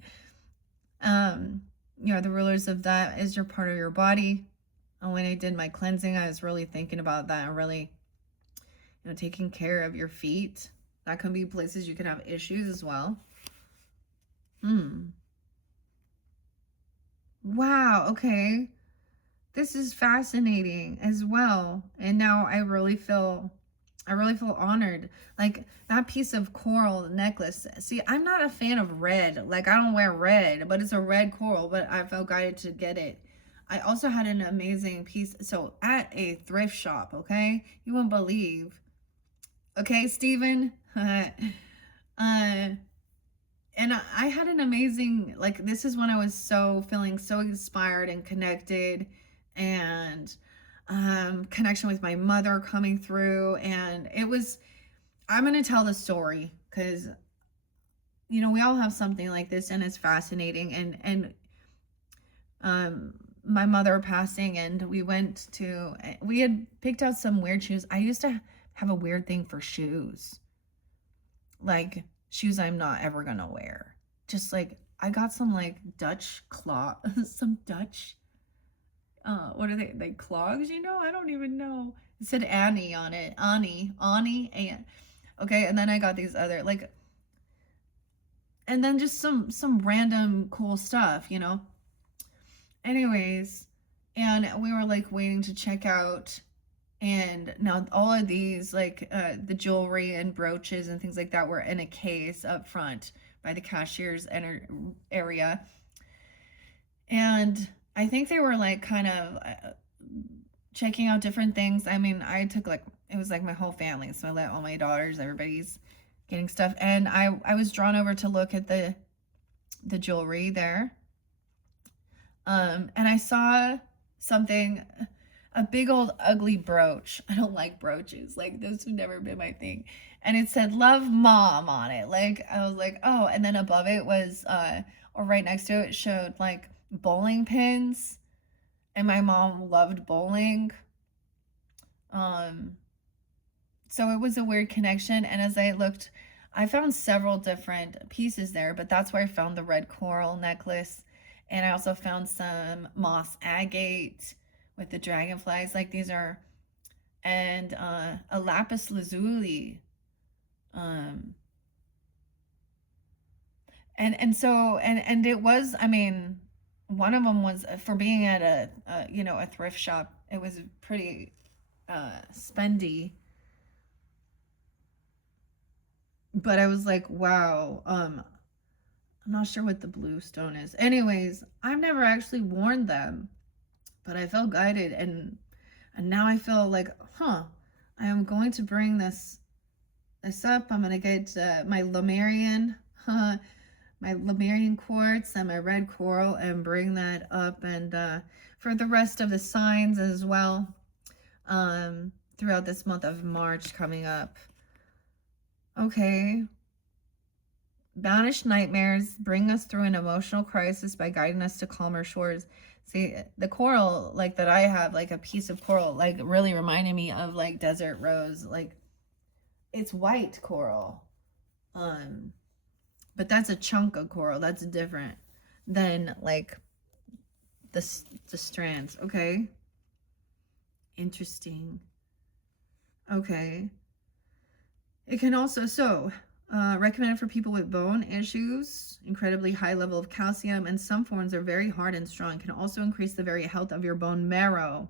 rulers of that is your part of your body. And when I did my cleansing, I was really thinking about that and really, taking care of your feet. That can be places you can have issues as well. Wow, okay. This is fascinating as well. And now I really feel honored. Like that piece of coral necklace. See, I'm not a fan of red. Like I don't wear red, but it's a red coral, but I felt guided to get it. I also had an amazing piece. So at a thrift shop, okay? You won't believe. Okay, Steven? And I had an amazing, like, this is when I was feeling so inspired and connected, and connection with my mother coming through. And I'm going to tell the story because, we all have something like this, and it's fascinating. And my mother passing, and we had picked out some weird shoes. I used to have a weird thing for shoes. Like, shoes I'm not ever gonna wear. Just like I got some like Dutch some Dutch what are they, like clogs, I don't even know. It said Annie on it. Annie, and okay, and then I got these other like, and then just some random cool stuff, anyways. And we were like waiting to check out. And now all of these, like the jewelry and brooches and things like that, were in a case up front by the cashier's area. And I think they were like kind of checking out different things. I mean, I took it was like my whole family. So I let all my daughters, everybody's getting stuff. And I was drawn over to look at the jewelry there. And I saw something, a big old ugly brooch. I don't like brooches. Like those have never been my thing. And it said "Love Mom" on it. Like I was like, oh. And then above it was or right next to it showed like bowling pins. And my mom loved bowling. So it was a weird connection. And as I looked, I found several different pieces there, but that's where I found the red coral necklace. And I also found some moss agate with the dragonflies. Like these are and a lapis lazuli. And it was, I mean, one of them was for being at a thrift shop. It was pretty spendy, but I was like, wow. I'm not sure what the blue stone is. Anyways, I've never actually worn them, but I felt guided, and now I feel like, I am going to bring this up. I'm gonna get my Lemurian, my Lemurian quartz and my red coral, and bring that up, and for the rest of the signs as well, throughout this month of March coming up. Okay. Banished nightmares bring us through an emotional crisis by guiding us to calmer shores. See, the coral, like, that I have, like a piece of coral, like, really reminded me of, like, desert rose. Like, it's white coral. But that's a chunk of coral. That's different than, like, the strands. Okay. Interesting. Okay. It can also, recommended for people with bone issues, incredibly high level of calcium, and some forms are very hard and strong. It can also increase the very health of your bone marrow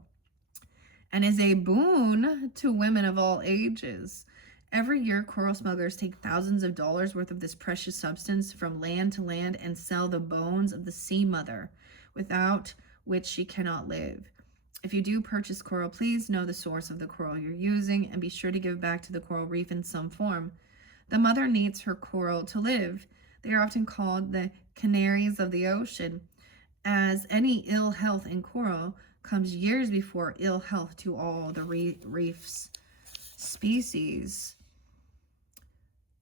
and is a boon to women of all ages. Every year, coral smugglers take thousands of dollars worth of this precious substance from land to land and sell the bones of the sea mother, without which she cannot live. If you do purchase coral, please know the source of the coral you're using and be sure to give back to the coral reef in some form. The mother needs her coral to live. They are often called the canaries of the ocean, as any ill health in coral comes years before ill health to all the reef's species.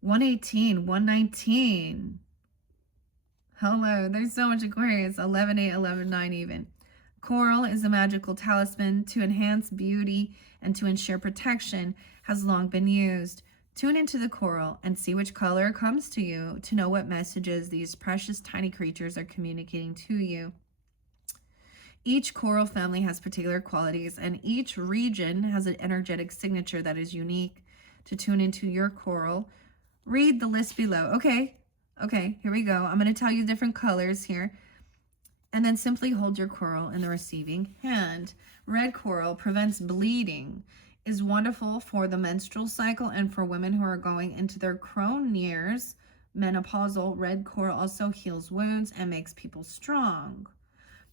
118, 119. Hello, there's so much Aquarius. 11-8, 11-9 even. Coral is a magical talisman to enhance beauty and to ensure protection, has long been used. Tune into the coral and see which color comes to you to know what messages these precious tiny creatures are communicating to you. Each coral family has particular qualities, and each region has an energetic signature that is unique. To tune into your coral, read the list below. Okay, here we go. I'm going to tell you different colors here. And then simply hold your coral in the receiving hand. Red coral prevents bleeding, is wonderful for the menstrual cycle and for women who are going into their crone years, menopausal. Red coral also heals wounds and makes people strong.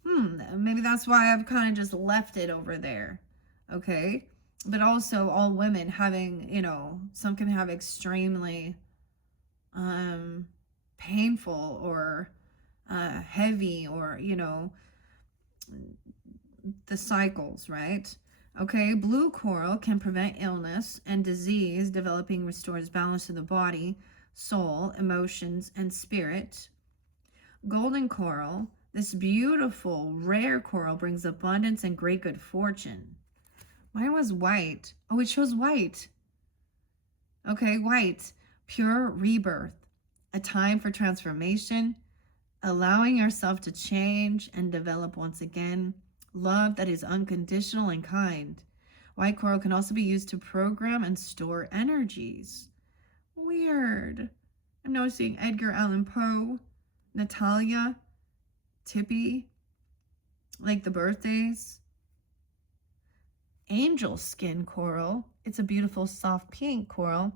Maybe that's why I've kind of just left it over there. Okay. But also all women having, some can have extremely painful or heavy, or the cycles, right? Okay, blue coral can prevent illness and disease. Developing restores balance to the body, soul, emotions, and spirit. Golden coral, this beautiful rare coral, brings abundance and great good fortune. Mine was white. Oh, it shows white. Okay, white, pure rebirth, a time for transformation, allowing yourself to change and develop once again. Love that is unconditional and kind. White coral can also be used to program and store energies. Weird. I'm noticing Edgar Allan Poe, Natalia, Tippy, like the birthdays. Angel skin coral. It's a beautiful soft pink coral.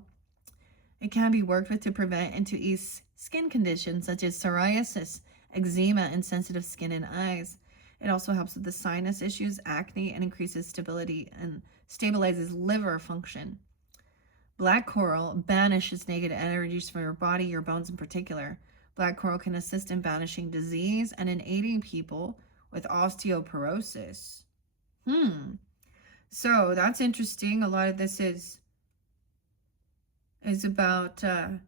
It can be worked with to prevent and to ease skin conditions such as psoriasis, eczema, and sensitive skin and eyes. It also helps with the sinus issues, acne, and increases stability and stabilizes liver function. Black coral banishes negative energies from your body, your bones in particular. Black coral can assist in banishing disease and in aiding people with osteoporosis. So that's interesting. A lot of this is about, of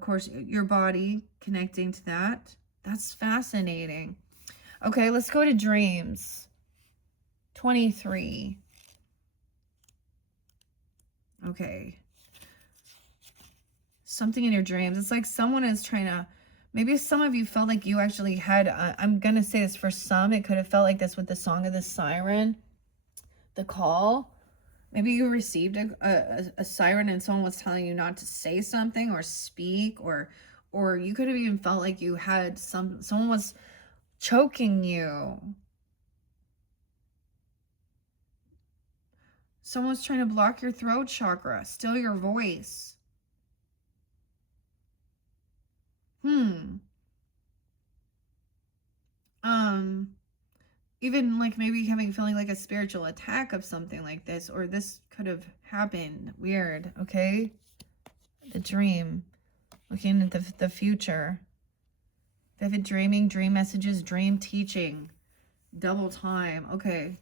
course, your body connecting to that. That's fascinating. Okay, let's go to dreams. 23. Okay. Something in your dreams. It's like someone is trying to, maybe some of you felt like you actually had, I'm going to say this for some, it could have felt like this with the Song of the Siren. the call. Maybe you received a siren and someone was telling you not to say something or speak, or you could have even felt like you had someone was choking you. Someone's trying to block your throat chakra, still your voice. Even like maybe feeling like a spiritual attack of something like this, or this could have happened. Weird, okay? The dream. Looking at the future. Vivid dreaming, dream messages, dream teaching. Double time. Okay.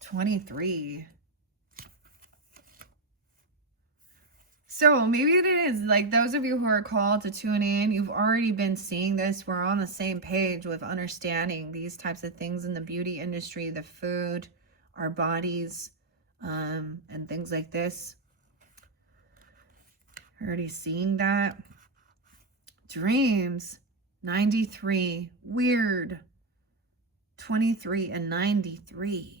23. So maybe it is like those of you who are called to tune in, you've already been seeing this. We're on the same page with understanding these types of things in the beauty industry, the food, our bodies, and things like this. Already seeing that. Dreams, 93, weird. 23 and 93.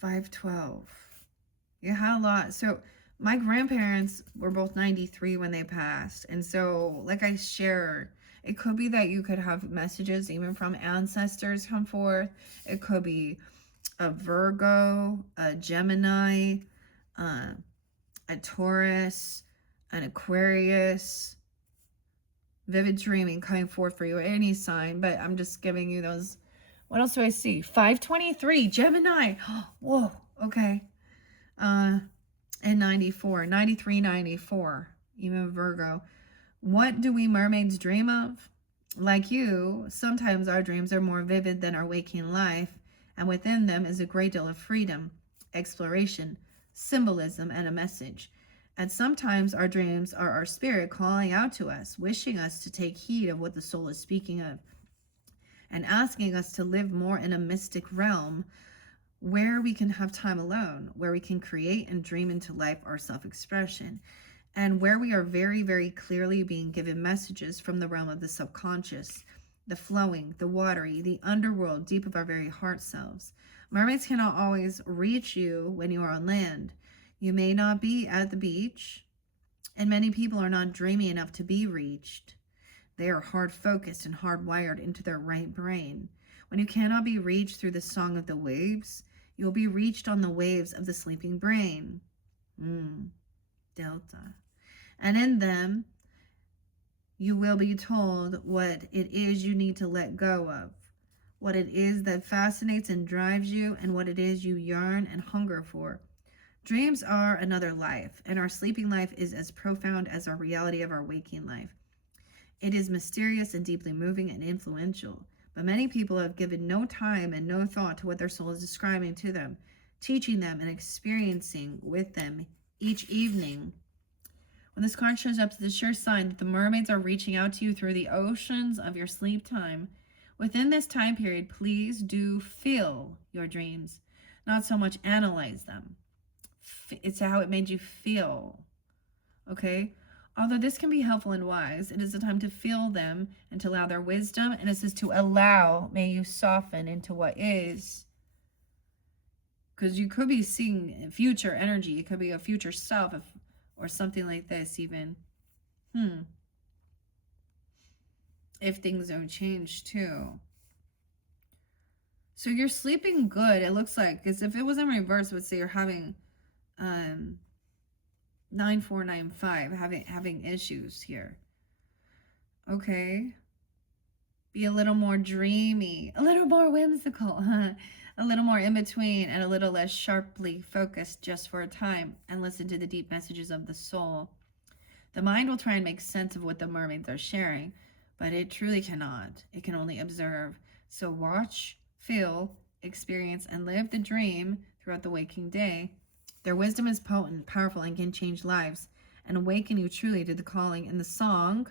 512. You had a lot. So my grandparents were both 93 when they passed. And so, like I shared, it could be that you could have messages even from ancestors come forth. It could be a Virgo, a Gemini, a Taurus, an Aquarius. Vivid dreaming coming forth for you, any sign. But I'm just giving you those. What else do I see? 523, Gemini. Whoa, okay. And 94, 93, 94, even Virgo. What do we mermaids dream of? Like you, sometimes our dreams are more vivid than our waking life, and within them is a great deal of freedom, exploration, symbolism, and a message. And sometimes our dreams are our spirit calling out to us, wishing us to take heed of what the soul is speaking of, and asking us to live more in a mystic realm where we can have time alone, where we can create and dream into life our self-expression, and where we are very, very clearly being given messages from the realm of the subconscious, the flowing, the watery, the underworld deep of our very heart selves. Mermaids cannot always reach you when you are on land. You may not be at the beach, and many people are not dreamy enough to be reached. They are hard focused and hardwired into their right brain. When you cannot be reached through the song of the waves, you will be reached on the waves of the sleeping brain. Delta. And in them, you will be told what it is you need to let go of, what it is that fascinates and drives you, and what it is you yearn and hunger for. Dreams are another life, and our sleeping life is as profound as our reality of our waking life. It is mysterious and deeply moving and influential, but many people have given no time and no thought to what their soul is describing to them, teaching them and experiencing with them each evening. When this card shows up, it's a sure sign that the mermaids are reaching out to you through the oceans of your sleep time. Within this time period, please do feel your dreams, not so much analyze them. It's how it made you feel, okay? Although this can be helpful and wise, it is a time to feel them and to allow their wisdom, and it says to allow, may you soften into what is. Because you could be seeing future energy. It could be a future self or something like this even. If things don't change too. So you're sleeping good, it looks like. Because if it was in reverse, it would say you're having 9495, having issues here. Okay. Be a little more dreamy, a little more whimsical, a little more in between, and a little less sharply focused just for a time, and listen to the deep messages of the soul. The mind will try and make sense of what the mermaids are sharing, but it truly cannot. It can only observe. So watch, feel, experience, and live the dream throughout the waking day. Their wisdom is potent, powerful, and can change lives and awaken you truly to the calling and the song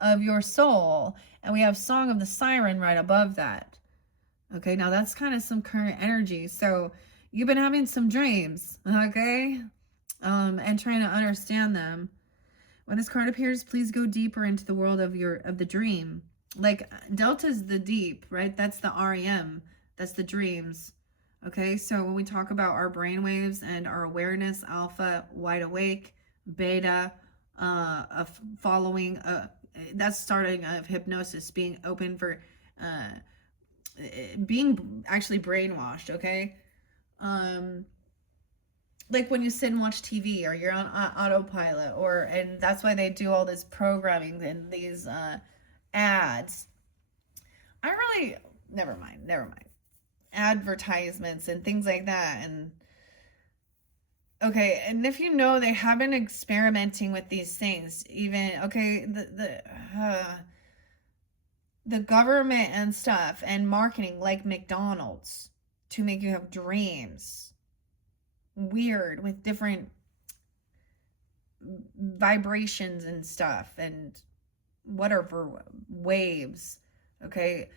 of your soul. And we have Song of the Siren right above that. Okay, now that's kind of some current energy. So you've been having some dreams, okay? And trying to understand them. When this card appears, please go deeper into the world of the dream. Like delta's the deep, right? That's the REM. That's the dreams. Okay, so when we talk about our brain waves and our awareness, alpha, wide awake, beta, following, that's starting of hypnosis, being open for, being actually brainwashed. Okay, like when you sit and watch TV or you're on autopilot, and that's why they do all this programming and these ads. I really, never mind. Advertisements and things like that. And okay, and if you know, they have been experimenting with these things, even, okay, the government and stuff and marketing, like McDonald's, to make you have dreams, weird, with different vibrations and stuff and whatever waves. Okay,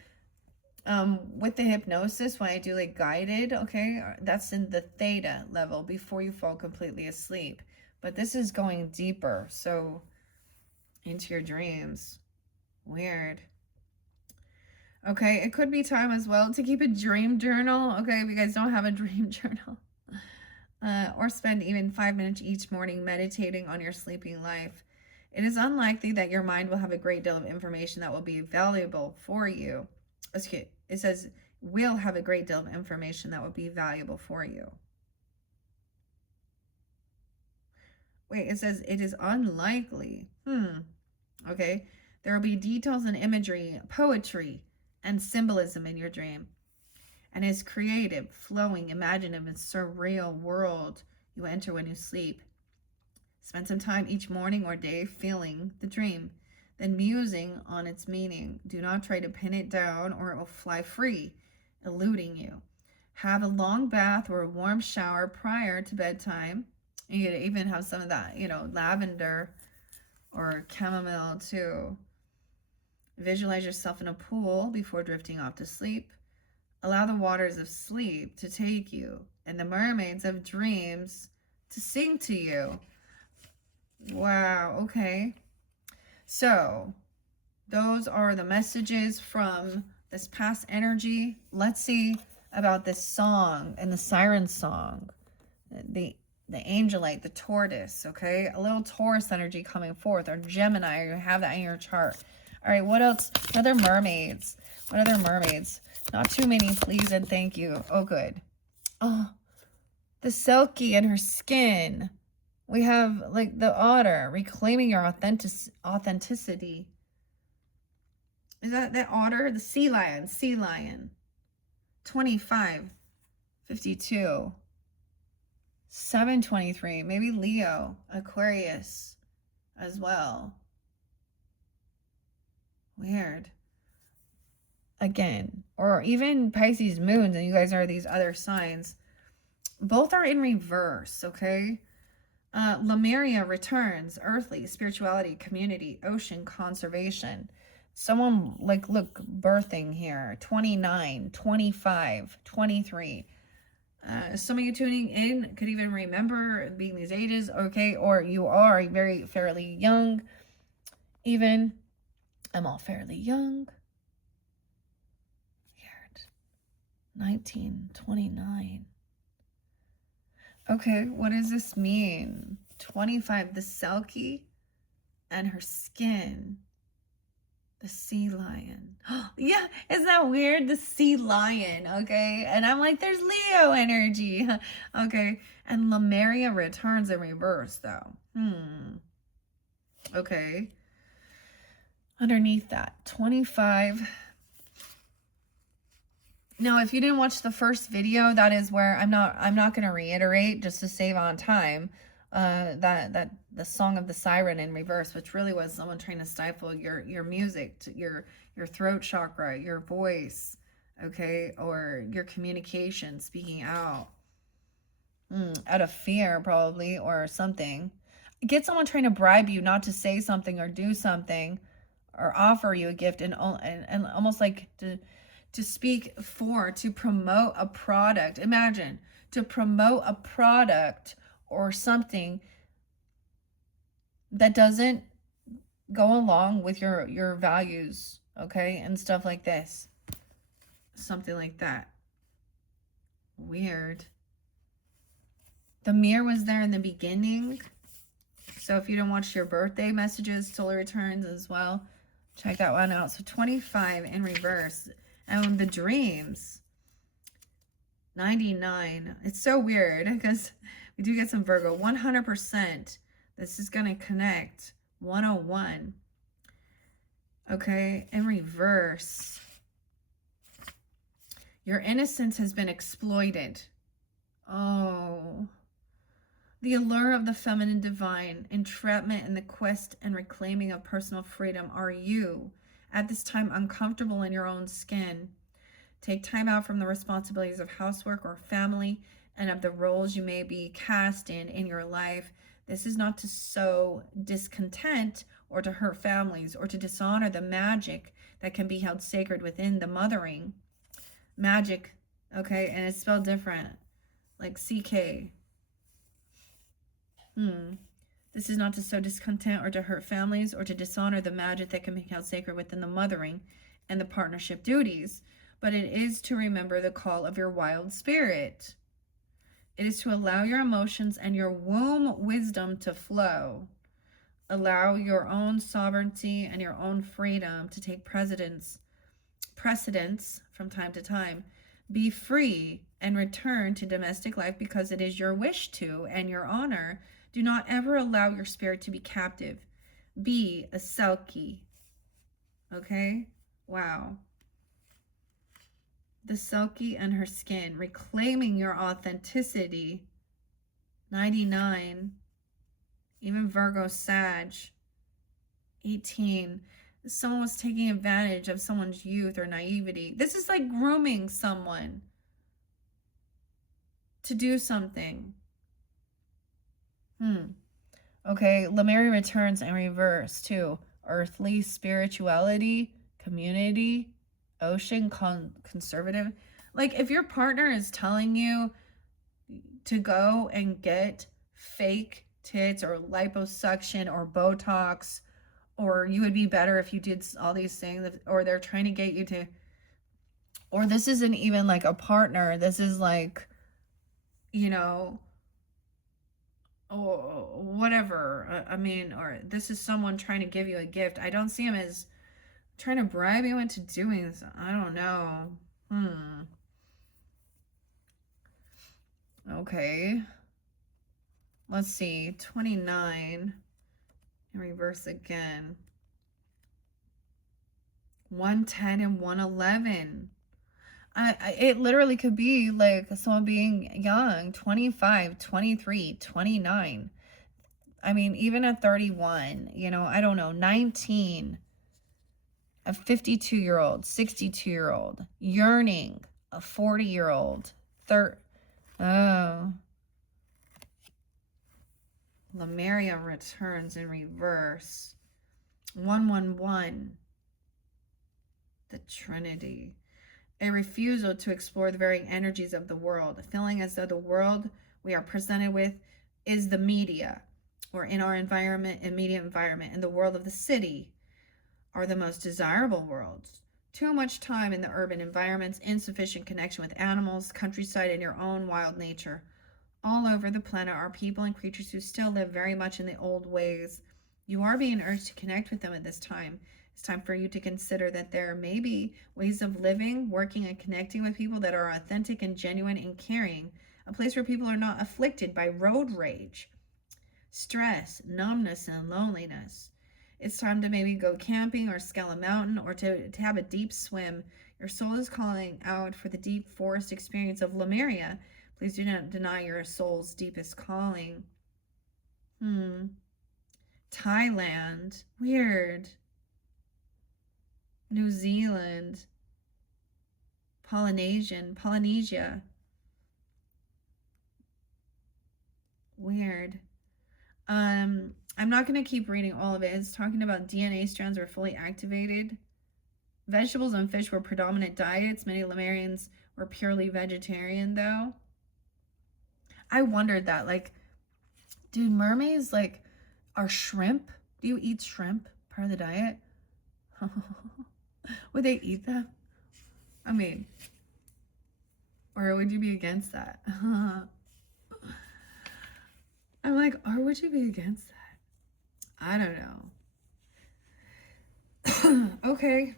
with the hypnosis, when I do like guided, okay, that's in the theta level before you fall completely asleep. But this is going deeper, so into your dreams. Weird. Okay, it could be time as well to keep a dream journal. Okay, if you guys don't have a dream journal. Or spend even 5 minutes each morning meditating on your sleeping life. It is unlikely that your mind will have a great deal of information that will be valuable for you. Excuse, it says will have a great deal of information that will be valuable for you. Wait, it says it is unlikely. Okay. There will be details and imagery, poetry, and symbolism in your dream. And his creative, flowing, imaginative, and surreal world you enter when you sleep. Spend some time each morning or day feeling the dream, then musing on its meaning. Do not try to pin it down or it will fly free, eluding you. Have a long bath or a warm shower prior to bedtime. You could even have some of that, lavender or chamomile too. Visualize yourself in a pool before drifting off to sleep. Allow the waters of sleep to take you and the mermaids of dreams to sing to you. Wow, okay. So, those are the messages from this past energy. Let's see about this song and the siren song. The angelite, the tortoise, okay? A little Taurus energy coming forth, or Gemini, you have that in your chart. All right, what else? What other mermaids? What other mermaids? Not too many, please and thank you. Oh, good. Oh, the Selkie and her skin. We have, like, the otter, reclaiming your authenticity. Is that the otter? The sea lion. 25, 52. 723. Maybe Leo, Aquarius as well. Weird. Again, or even Pisces moons, and you guys are these other signs. Both are in reverse, okay? Lemuria returns, earthly, spirituality, community, ocean, conservation. Someone, like, look, birthing here, 29, 25, 23. Some of you tuning in could even remember being these ages, okay? Or you are fairly young, even. I'm all fairly young. Weird. 1929. Okay, what does this mean? 25, the Selkie and her skin. The sea lion. Yeah, isn't that weird? The sea lion, okay? And I'm like, there's Leo energy. Okay, and Lemuria returns in reverse, though. Okay. Underneath that, 25. Now, if you didn't watch the first video, that is where I'm not going to reiterate, just to save on time, that the song of the siren in reverse, which really was someone trying to stifle your music, your throat chakra, your voice, okay, or your communication, speaking out, out of fear probably, or something. Get someone trying to bribe you not to say something or do something, or offer you a gift, and almost like to speak for, to promote a product. Imagine, to promote a product or something that doesn't go along with your values, okay, and stuff like this. Something like that. Weird. The mirror was there in the beginning. So if you don't watch your birthday messages, solar returns as well, check that one out. So 25 in reverse. And the dreams, 99. It's so weird because we do get some Virgo. 100%. This is going to connect. 101. Okay, in reverse. Your innocence has been exploited. Oh. The allure of the feminine divine, entrapment in the quest and reclaiming of personal freedom. Are you, at this time, uncomfortable in your own skin? Take time out from the responsibilities of housework or family and of the roles you may be cast in your life. This is not to sow discontent or to hurt families or to dishonor the magic that can be held sacred within the mothering. Magic, okay, and it's spelled different, like CK. This is not to sow discontent or to hurt families or to dishonor the magic that can be held sacred within the mothering and the partnership duties, but it is to remember the call of your wild spirit. It is to allow your emotions and your womb wisdom to flow. Allow your own sovereignty and your own freedom to take precedence from time to time. Be free and return to domestic life because it is your wish to and your honor. Do not ever allow your spirit to be captive. Be a Selkie. Okay? Wow. The Selkie and her skin, reclaiming your authenticity. 99. Even Virgo, Sag. 18. Someone was taking advantage of someone's youth or naivety. This is like grooming someone to do something. Okay, Lemuri returns in reverse too. Earthly spirituality, community, ocean, conservative. Like if your partner is telling you to go and get fake tits or liposuction or Botox, or you would be better if you did all these things, or they're trying to get you to, or this isn't even like a partner. This is like, you know, or whatever. I mean, or this is someone trying to give you a gift. I don't see him as trying to bribe you into doing this. I don't know. Okay. Let's see. 29 in reverse again. 110 and 111. It literally could be like someone being young, 25, 23, 29. I mean, even at 31, you know, I don't know, 19, a 52-year-old, 62-year-old, yearning, a 40-year-old, Lemuria returns in reverse. 111. The Trinity. A refusal to explore the very energies of the world, feeling as though the world we are presented with is the media, or in our environment, immediate environment, and the world of the city are the most desirable worlds. Too much time in the urban environments, insufficient connection with animals, countryside, and your own wild nature. All over the planet are people and creatures who still live very much in the old ways. You are being urged to connect with them at this time. It's time for you to consider that there may be ways of living, working, and connecting with people that are authentic and genuine and caring. A place where people are not afflicted by road rage, stress, numbness, and loneliness. It's time to maybe go camping or scale a mountain or to have a deep swim. Your soul is calling out for the deep forest experience of Lemuria. Please do not deny your soul's deepest calling. Thailand. Weird. New Zealand. Polynesia. Weird. I'm not going to keep reading all of it. It's talking about DNA strands were fully activated. Vegetables and fish were predominant diets. Many Lemurians were purely vegetarian, though. I wondered that, like, do mermaids, like, are shrimp? Do you eat shrimp part of the diet? Would they eat them? I mean, or would you be against that? I'm like, or would you be against that? I don't know. Okay.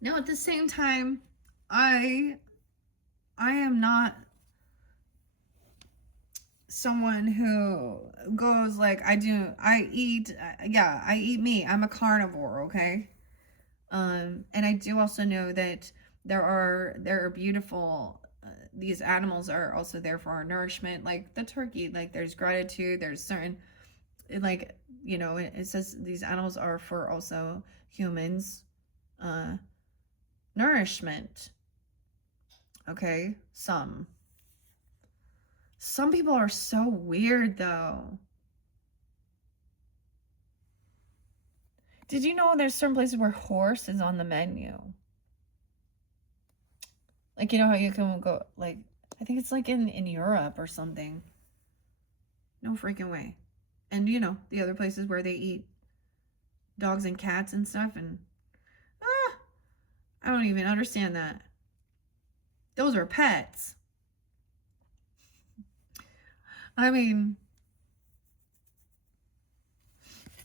Now at the same time, I am not someone who goes like I eat meat. I'm a carnivore, okay? And I do also know that there are beautiful these animals are also there for our nourishment, like the turkey. Like there's gratitude, there's certain, like, you know, it says these animals are for also humans nourishment. Okay, some people are so weird though. Did you know there's certain places where horse is on the menu? Like, you know how you can go, like, I think it's like in Europe or something. No freaking way. And you know, the other places where they eat dogs and cats and stuff, and I don't even understand that. Those are pets. I mean,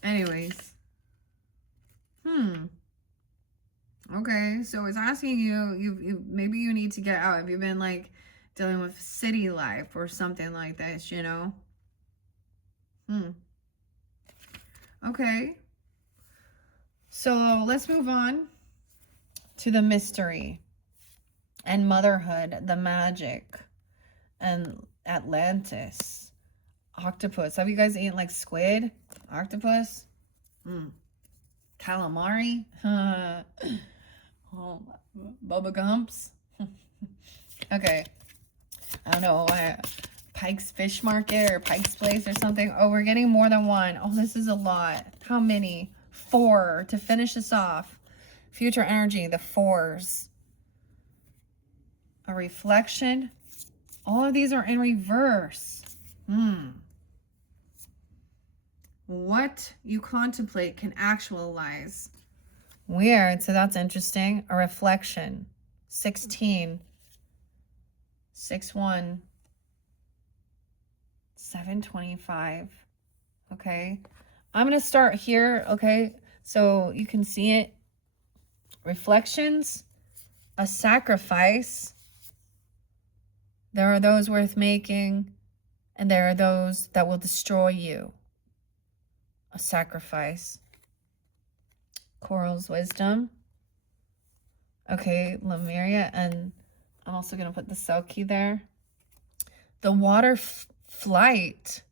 anyways. Okay, so it's asking you maybe you need to get out. Have you been like dealing with city life or something like this, you know? Okay. So let's move on to the mystery and motherhood, the magic, and Atlantis. Octopus. Have you guys eaten like squid? Octopus? Calamari? Oh, Bubba Gumps? Okay. I don't know. Pike's Fish Market or Pike's Place or something. Oh, we're getting more than one. Oh, this is a lot. How many? 4 to finish this off. Future energy, the 4s. A reflection. All of these are in reverse. What you contemplate can actualize. Weird. So that's interesting. A reflection. 16. 6-1. 725. Okay. I'm going to start here. Okay. So you can see it. Reflections. A sacrifice. There are those worth making, and there are those that will destroy you. A sacrifice. Coral's wisdom. Okay, Lemuria, and I'm also going to put the Selkie there. The water flight.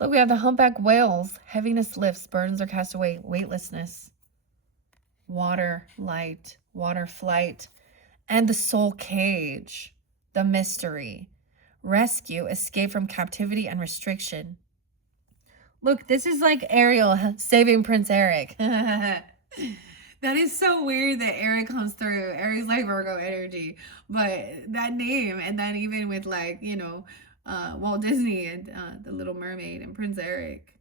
Look, we have the humpback whales. Heaviness lifts, burdens are cast away, weightlessness. Water light, water flight, and the soul cage. The mystery. Rescue, escape from captivity and restriction. Look, this is like Ariel saving Prince Eric. That is so weird that Eric comes through. Eric's like Virgo energy. But that name, and then even with like, you know, Walt Disney and The Little Mermaid and Prince Eric.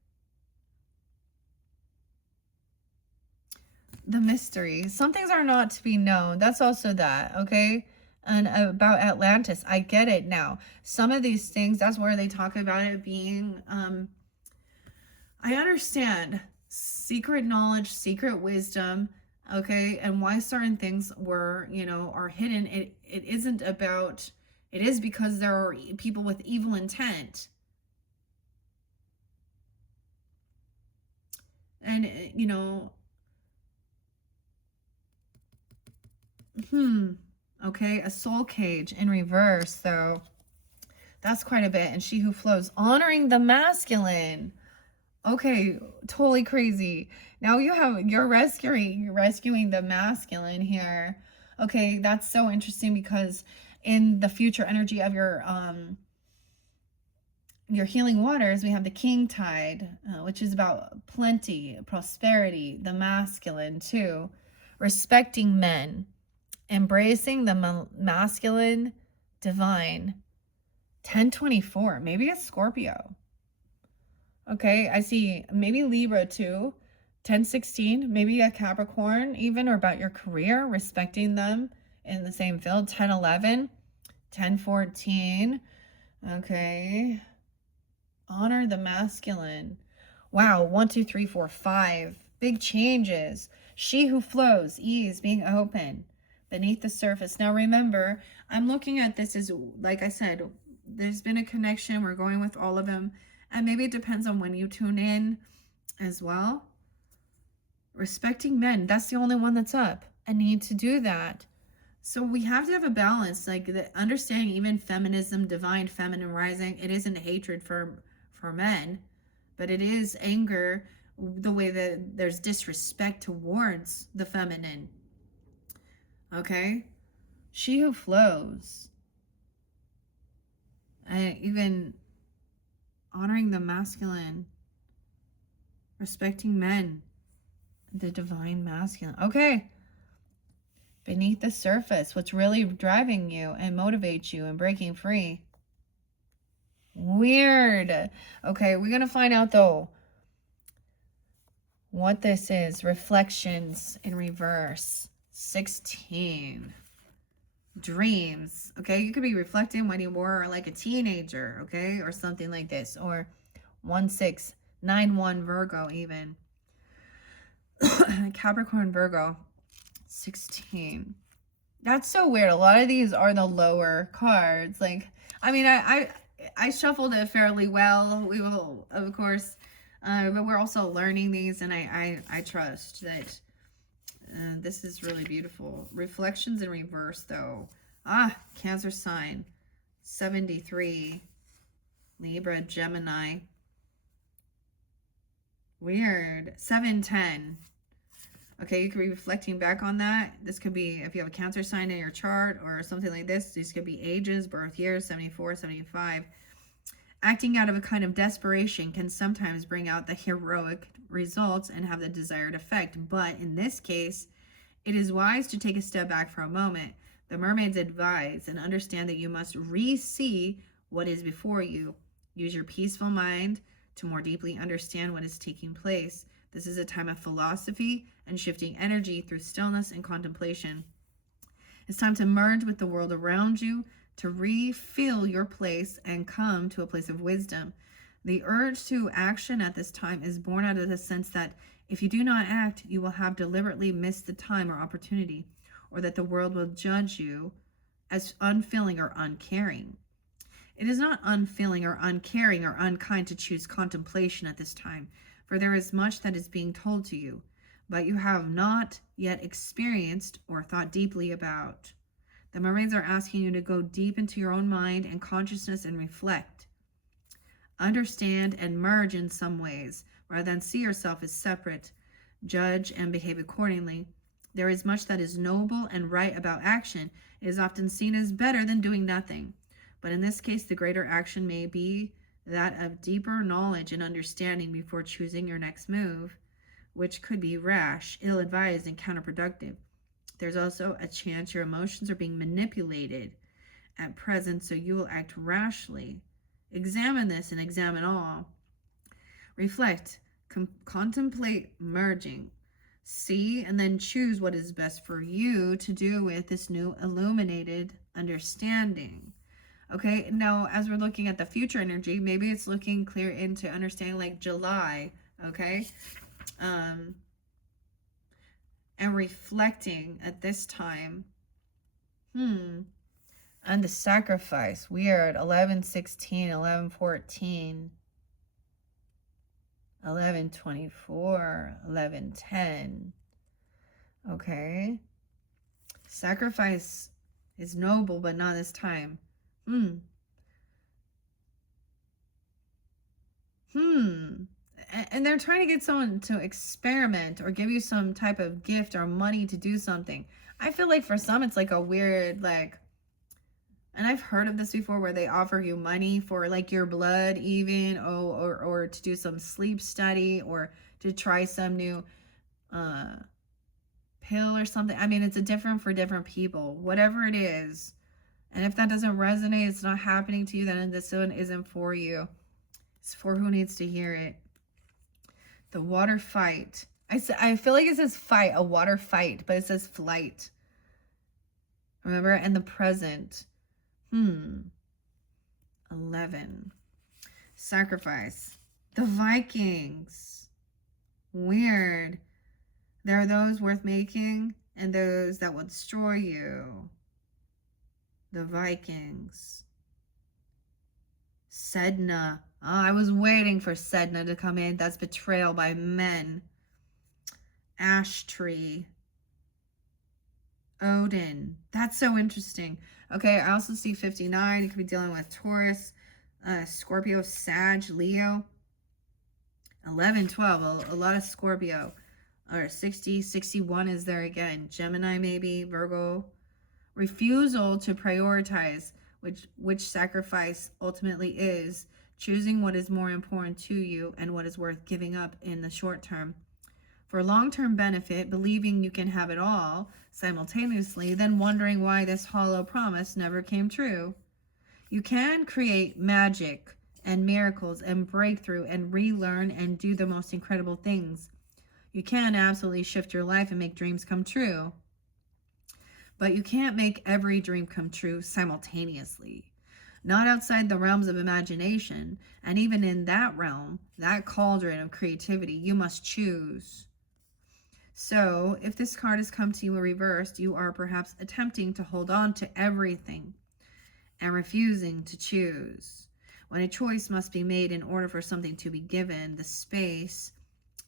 The mystery. Some things are not to be known. That's also that, okay? And about Atlantis, I get it now. Some of these things, that's where they talk about it being, I understand secret knowledge, secret wisdom, okay, and why certain things were, you know, are hidden. It isn't about, it is because there are people with evil intent. And, you know, okay, a soul cage in reverse, though. That's quite a bit. And she who flows, honoring the masculine. Okay, totally crazy. Now you're rescuing the masculine here. Okay, that's so interesting because in the future energy of your healing waters, we have the king tide, which is about plenty, prosperity, the masculine too, respecting men, embracing the masculine divine. 1024, maybe it's Scorpio. Okay, I see maybe Libra too. 10-16, maybe a Capricorn even, or about your career, respecting them in the same field. 10-11, 10-14. Okay. Honor the masculine. Wow. 1, 2, 3, 4, 5. Big changes. She who flows, ease, being open beneath the surface. Now remember, I'm looking at this as, like I said, there's been a connection. We're going with all of them. And maybe it depends on when you tune in as well. Respecting men. That's the only one that's up. I need to do that. So we have to have a balance, like the understanding even feminism, divine feminine rising. It isn't hatred for men, but it is anger, the way that there's disrespect towards the feminine. Okay? She who flows. And even honoring the masculine, respecting men, the divine masculine. Okay. Beneath the surface, what's really driving you and motivates you and breaking free. Weird. Okay, we're going to find out though what this is. Reflections in reverse. 16. Dreams. Okay, you could be reflecting when you were like a teenager, okay, or something like this. Or 1-6-9-1 Virgo even. Capricorn Virgo. 16. That's so weird. A lot of these are the lower cards. Like, I mean, I shuffled it fairly well. We will, of course, but we're also learning these, and I trust that this is really beautiful. Reflections in reverse, though. Cancer sign. 73. Libra, Gemini. Weird. 7-10. Okay, you could be reflecting back on that. This could be, if you have a Cancer sign in your chart or something like this, these could be ages, birth years, 74, 75. Acting out of a kind of desperation can sometimes bring out the heroic results and have the desired effect. But in this case, it is wise to take a step back for a moment. The mermaids advise and understand that you must re-see what is before you. Use your peaceful mind to more deeply understand what is taking place. This is a time of philosophy and shifting energy through stillness and contemplation. It's time to merge with the world around you, to refill your place and come to a place of wisdom. The urge to action at this time is born out of the sense that if you do not act, you will have deliberately missed the time or opportunity, or that the world will judge you as unfeeling or uncaring. It is not unfeeling or uncaring or unkind to choose contemplation at this time, for there is much that is being told to you, but you have not yet experienced or thought deeply about. The mermaids are asking you to go deep into your own mind and consciousness and reflect. Understand and merge in some ways, rather than see yourself as separate. Judge and behave accordingly. There is much that is noble and right about action. It is often seen as better than doing nothing. But in this case, the greater action may be that of deeper knowledge and understanding before choosing your next move, which could be rash, ill-advised, and counterproductive. There's also a chance your emotions are being manipulated at present, so you will act rashly. Examine this and examine all. Reflect, contemplate merging. See and then choose what is best for you to do with this new illuminated understanding. Okay, now as we're looking at the future energy, maybe it's looking clear into understanding like July, okay? And reflecting at this time. And the sacrifice, weird. 11-16, 11-14, 11-24, 11-10. Okay. Sacrifice is noble, but not this time. And they're trying to get someone to experiment or give you some type of gift or money to do something. I feel like for some it's like a weird, like, and I've heard of this before, where they offer you money for like your blood even, or to do some sleep study, or to try some new pill or something. I mean, it's a different for different people, whatever it is. And if that doesn't resonate, it's not happening to you, then this one isn't for you. It's for who needs to hear it. The water fight. I feel like it says fight, a water fight, but it says flight. Remember? And the present. 11. Sacrifice. The Vikings. Weird. There are those worth making and those that will destroy you. The Vikings. Sedna. Oh, I was waiting for Sedna to come in. That's betrayal by men. Ash tree. Odin. That's so interesting. Okay, I also see 59. You could be dealing with Taurus, Scorpio, Sag, Leo. 11, 12. A lot of Scorpio. Or 60, 61 is there again. Gemini maybe, Virgo. Refusal to prioritize which sacrifice ultimately is. Choosing what is more important to you and what is worth giving up in the short term. For long-term benefit, believing you can have it all simultaneously, then wondering why this hollow promise never came true. You can create magic and miracles and breakthrough and relearn and do the most incredible things. You can absolutely shift your life and make dreams come true. But you can't make every dream come true simultaneously. Not outside the realms of imagination. And even in that realm, that cauldron of creativity, you must choose. So, if this card has come to you reversed, you are perhaps attempting to hold on to everything and refusing to choose. When a choice must be made in order for something to be given, the space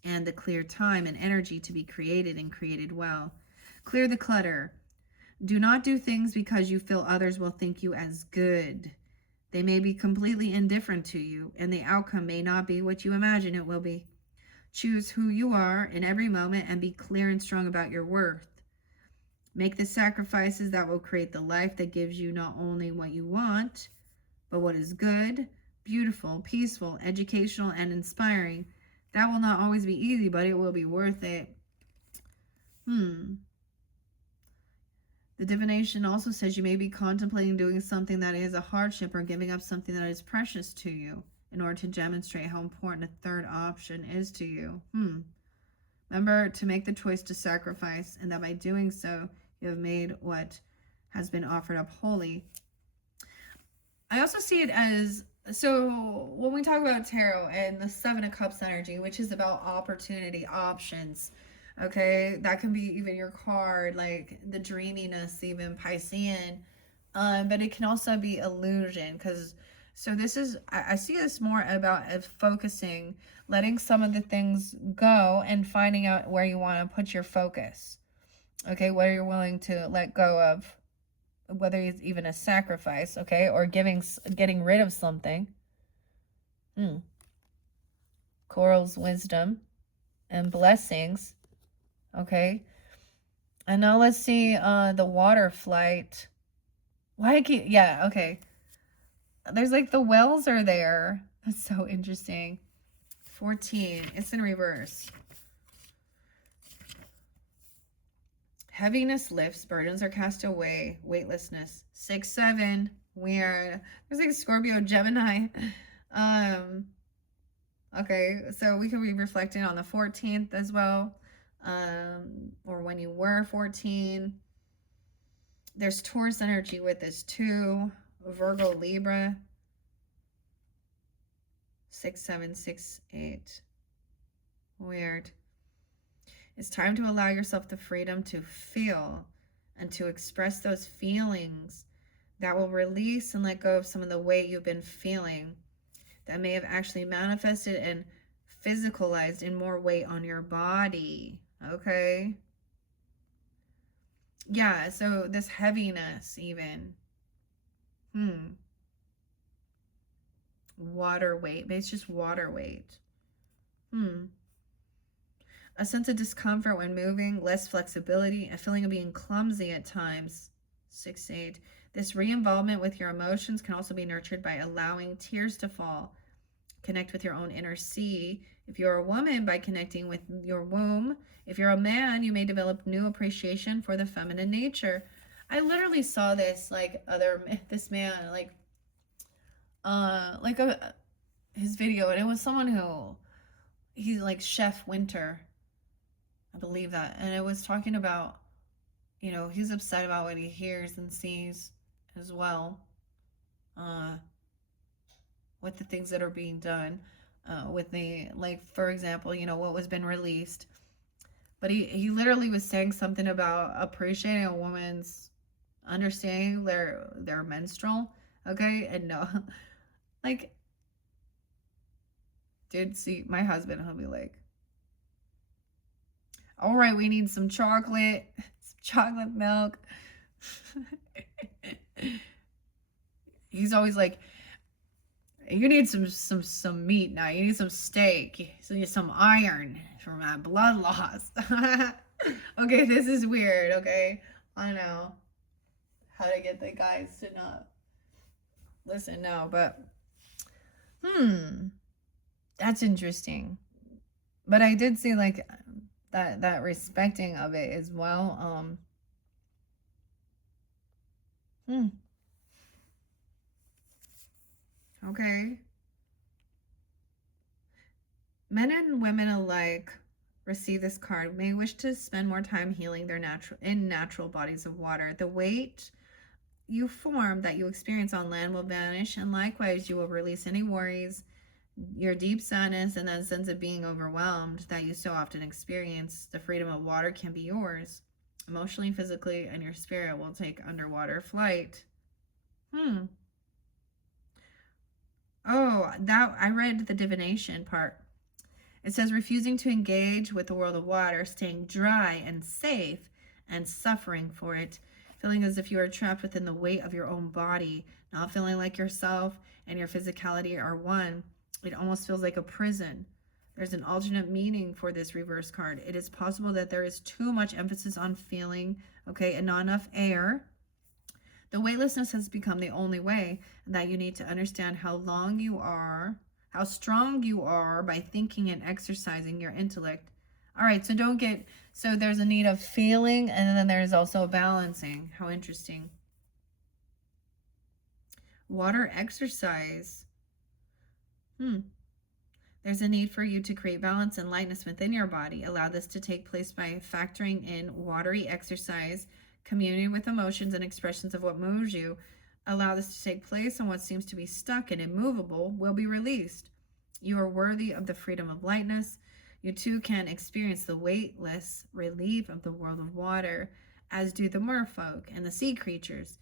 and the clear time and energy to be created and created well. Clear the clutter. Do not do things because you feel others will think you as good. They may be completely indifferent to you, and the outcome may not be what you imagine it will be. Choose who you are in every moment and be clear and strong about your worth. Make the sacrifices that will create the life that gives you not only what you want, but what is good, beautiful, peaceful, educational, and inspiring. That will not always be easy, but it will be worth it. The divination also says you may be contemplating doing something that is a hardship or giving up something that is precious to you in order to demonstrate how important a third option is to you. Remember to make the choice to sacrifice, and that by doing so, you have made what has been offered up holy. I also see it as, so when we talk about tarot and the Seven of Cups energy, which is about opportunity, options, okay, that can be even your card, like the dreaminess, even Piscean, but it can also be illusion, because so this is, I see this more about as focusing, letting some of the things go and finding out where you want to put your focus, okay, what you're willing to let go of, whether it's even a sacrifice, okay, or getting rid of something. Coral's wisdom and blessings, okay. And now let's see the water flight. Why I keep, yeah, okay. There's like the wells are there. That's so interesting. 14, it's in reverse. Heaviness lifts, burdens are cast away, weightlessness. 6, 7, weird. There's like Scorpio, Gemini. Okay, so we could be reflecting on the 14th as well, or when you were 14. There's Taurus energy with this too. Virgo, Libra. 6, 7, 6, 8. Weird. It's time to allow yourself the freedom to feel and to express those feelings that will release and let go of some of the weight you've been feeling that may have actually manifested and physicalized in more weight on your body. Okay? Yeah, so this heaviness even. Water weight, but it's just water weight. A sense of discomfort when moving, less flexibility, a feeling of being clumsy at times. 6, 8. This re-involvement with your emotions can also be nurtured by allowing tears to fall. Connect with your own inner sea. If you're a woman, by connecting with your womb. If you're a man, you may develop new appreciation for the feminine nature. I literally saw this, like, this man, his video, and it was someone who, he's like Chef Winter. I believe that. And it was talking about, you know, he's upset about what he hears and sees as well, uh, with the things that are being done, with the, like, for example, you know, what was been released. But he literally was saying something about appreciating a woman's understanding their menstrual, okay? And no, like, dude, see, my husband, he'll be like, all right, we need some chocolate, some chocolate milk. He's always like, you need some meat now. You need some steak. You need some iron from that blood loss. Okay, this is weird. Okay, I know how to get the guys to not listen. No, but that's interesting. But I did see like that respecting of it as well. Okay. Men and women alike receive this card may wish to spend more time healing their natural bodies of water. The weight you form that you experience on land will vanish, and likewise you will release any worries, your deep sadness, and that sense of being overwhelmed that you so often experience. The freedom of water can be yours. Emotionally, physically, and your spirit will take underwater flight. Oh, that I read the divination part. It says refusing to engage with the world of water, staying dry and safe, and suffering for it, feeling as if you are trapped within the weight of your own body, not feeling like yourself and your physicality are one. It almost feels like a prison. There's an alternate meaning for this reverse card. It is possible that there is too much emphasis on feeling, okay, and not enough air. The weightlessness has become the only way, and that you need to understand how strong you are by thinking and exercising your intellect. All right, so there's a need of feeling, and then there's also balancing. How interesting. Water exercise. There's a need for you to create balance and lightness within your body. Allow this to take place by factoring in watery exercise, communing with emotions and expressions of what moves you. Allow this to take place, and what seems to be stuck and immovable will be released. You are worthy of the freedom of lightness. You too can experience the weightless relief of the world of water, as do the merfolk and the sea creatures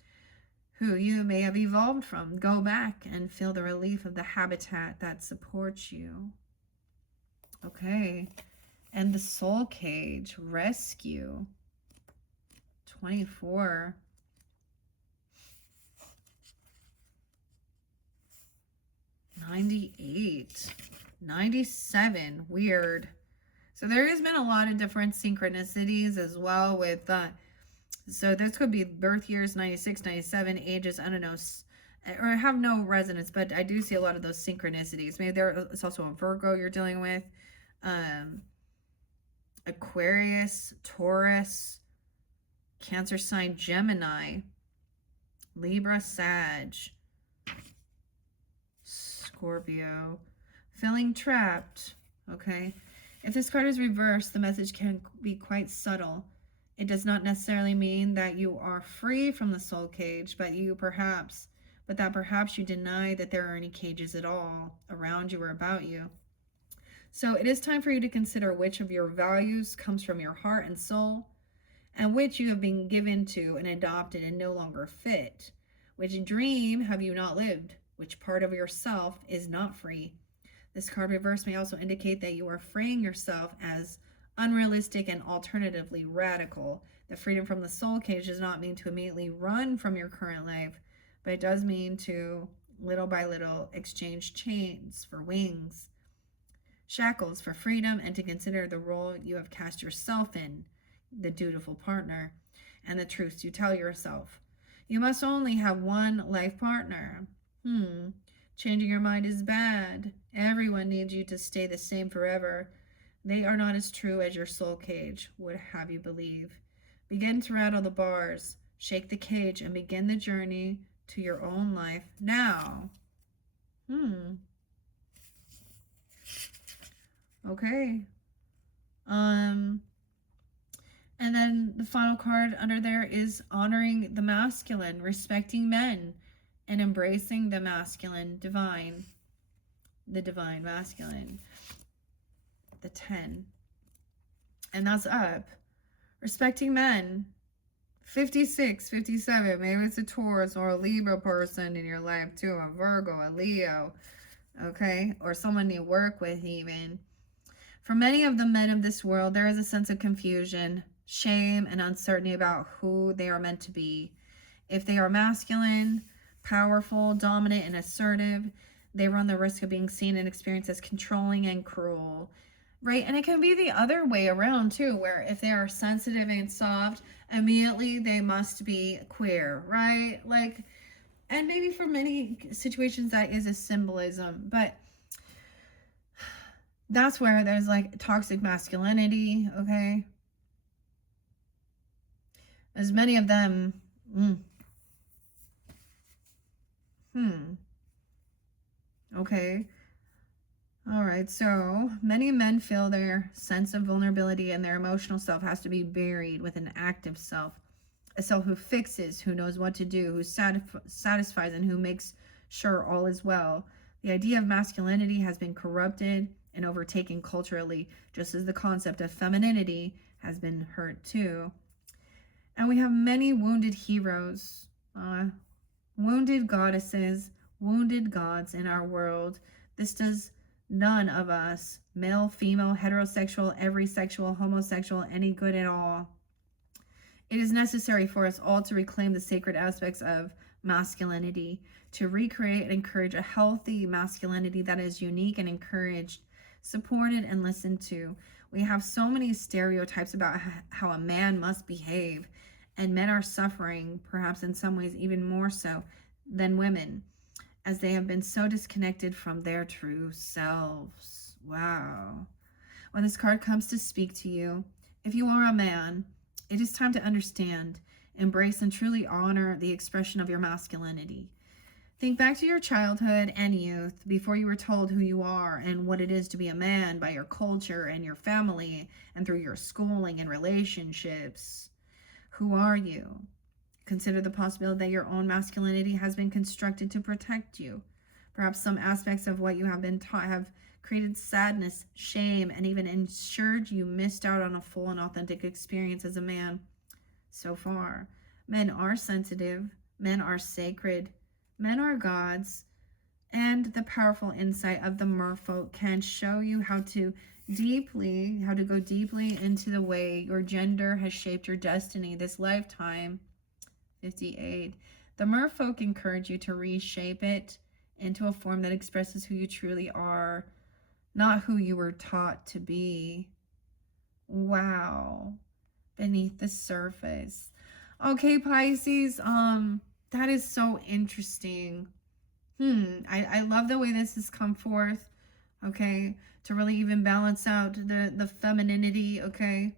who you may have evolved from. Go back and feel the relief of the habitat that supports you. Okay. And the soul cage, rescue. 24. $98. $97. Weird. So there has been a lot of different synchronicities as well with so this could be birth years 96, 97, ages, I don't know, or have no resonance, but I do see a lot of those synchronicities. Maybe it's also a Virgo you're dealing with, Aquarius, Taurus, Cancer sign, Gemini, Libra, Sag, Scorpio, feeling trapped. Okay, if this card is reversed, the message can be quite subtle. It does not necessarily mean that you are free from the soul cage, but that perhaps you deny that there are any cages at all around you or about you. So it is time for you to consider which of your values comes from your heart and soul, and which you have been given to and adopted and no longer fit. Which dream have you not lived? Which part of yourself is not free? This card reverse may also indicate that you are freeing yourself as unrealistic and alternatively radical. The freedom from the soul cage does not mean to immediately run from your current life, but it does mean to, little by little, exchange chains for wings, shackles for freedom, and to consider the role you have cast yourself in, the dutiful partner, and the truths you tell yourself. You must only have one life partner. Changing your mind is bad. Everyone needs you to stay the same forever. They are not as true as your soul cage would have you believe. Begin to rattle the bars, shake the cage, and begin the journey to your own life now. Okay. And then the final card under there is honoring the masculine, respecting men, and embracing the masculine, divine, the divine masculine. The 10. And that's up. Respecting men. 56, 57. Maybe it's a Taurus or a Libra person in your life too. A Virgo, a Leo. Okay? Or someone you work with even. For many of the men of this world, there is a sense of confusion, shame, and uncertainty about who they are meant to be. If they are masculine, powerful, dominant, and assertive, they run the risk of being seen and experienced as controlling and cruel. Right? And it can be the other way around too, where if they are sensitive and soft, immediately they must be queer, right? Like, and maybe for many situations that is a symbolism, but that's where there's like toxic masculinity, okay? As many of them, okay. All right, so many men feel their sense of vulnerability and their emotional self has to be buried with an active self. A self who fixes, who knows what to do, who satisfies, and who makes sure all is well. The idea of masculinity has been corrupted and overtaken culturally, just as the concept of femininity has been hurt too. And we have many wounded heroes, wounded goddesses, wounded gods in our world. This does none of us, male, female, heterosexual, every sexual, homosexual, any good at all. It is necessary for us all to reclaim the sacred aspects of masculinity, to recreate and encourage a healthy masculinity that is unique and encouraged, supported, and listened to. We have so many stereotypes about how a man must behave, and men are suffering, perhaps in some ways even more so than women, as they have been so disconnected from their true selves. Wow. When this card comes to speak to you, if you are a man, it is time to understand, embrace, and truly honor the expression of your masculinity. Think back to your childhood and youth before you were told who you are and what it is to be a man by your culture and your family and through your schooling and relationships. Who are you? Consider the possibility that your own masculinity has been constructed to protect you. Perhaps some aspects of what you have been taught have created sadness, shame, and even ensured you missed out on a full and authentic experience as a man so far. Men are sensitive, men are sacred, men are gods, and the powerful insight of the merfolk can show you how to go deeply into the way your gender has shaped your destiny this lifetime. 58. The merfolk encourage you to reshape it into a form that expresses who you truly are, not who you were taught to be. Wow. Beneath the surface. Okay, Pisces, that is so interesting. I love the way this has come forth, okay, to really even balance out the femininity, okay,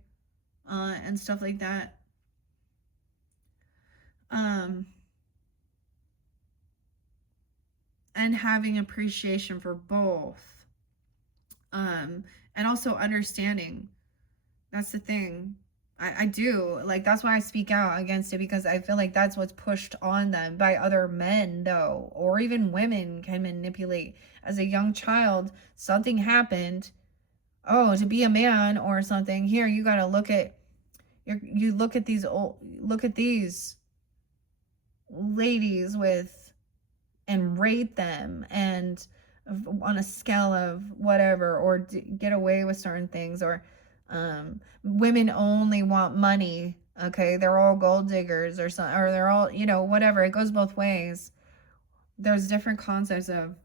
and stuff like that. And having appreciation for both. And also understanding. That's the thing. I do. Like, that's why I speak out against it, because I feel like that's what's pushed on them by other men, though, or even women can manipulate. As a young child, something happened. Oh, to be a man or something. Here, you got to look at these ladies with, and rate them, and on a scale of whatever, or get away with certain things, or women only want money, okay, they're all gold diggers or something, or they're all, whatever. It goes both ways. There's different concepts of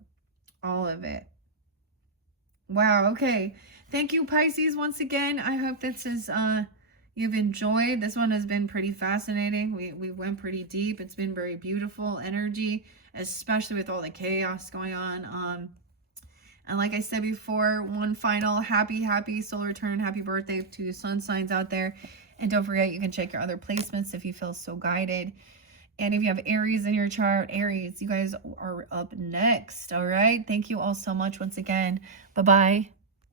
all of it. Wow. Okay, thank you, Pisces, once again. I hope this is you've enjoyed. This one has been pretty fascinating. We went pretty deep. It's been very beautiful energy, especially with all the chaos going on. And like I said before, one final happy solar return, happy birthday to sun signs out there. And don't forget, you can check your other placements if you feel so guided. And if you have Aries in your chart, Aries, you guys are up next. All right. Thank you all so much once again. Bye-bye.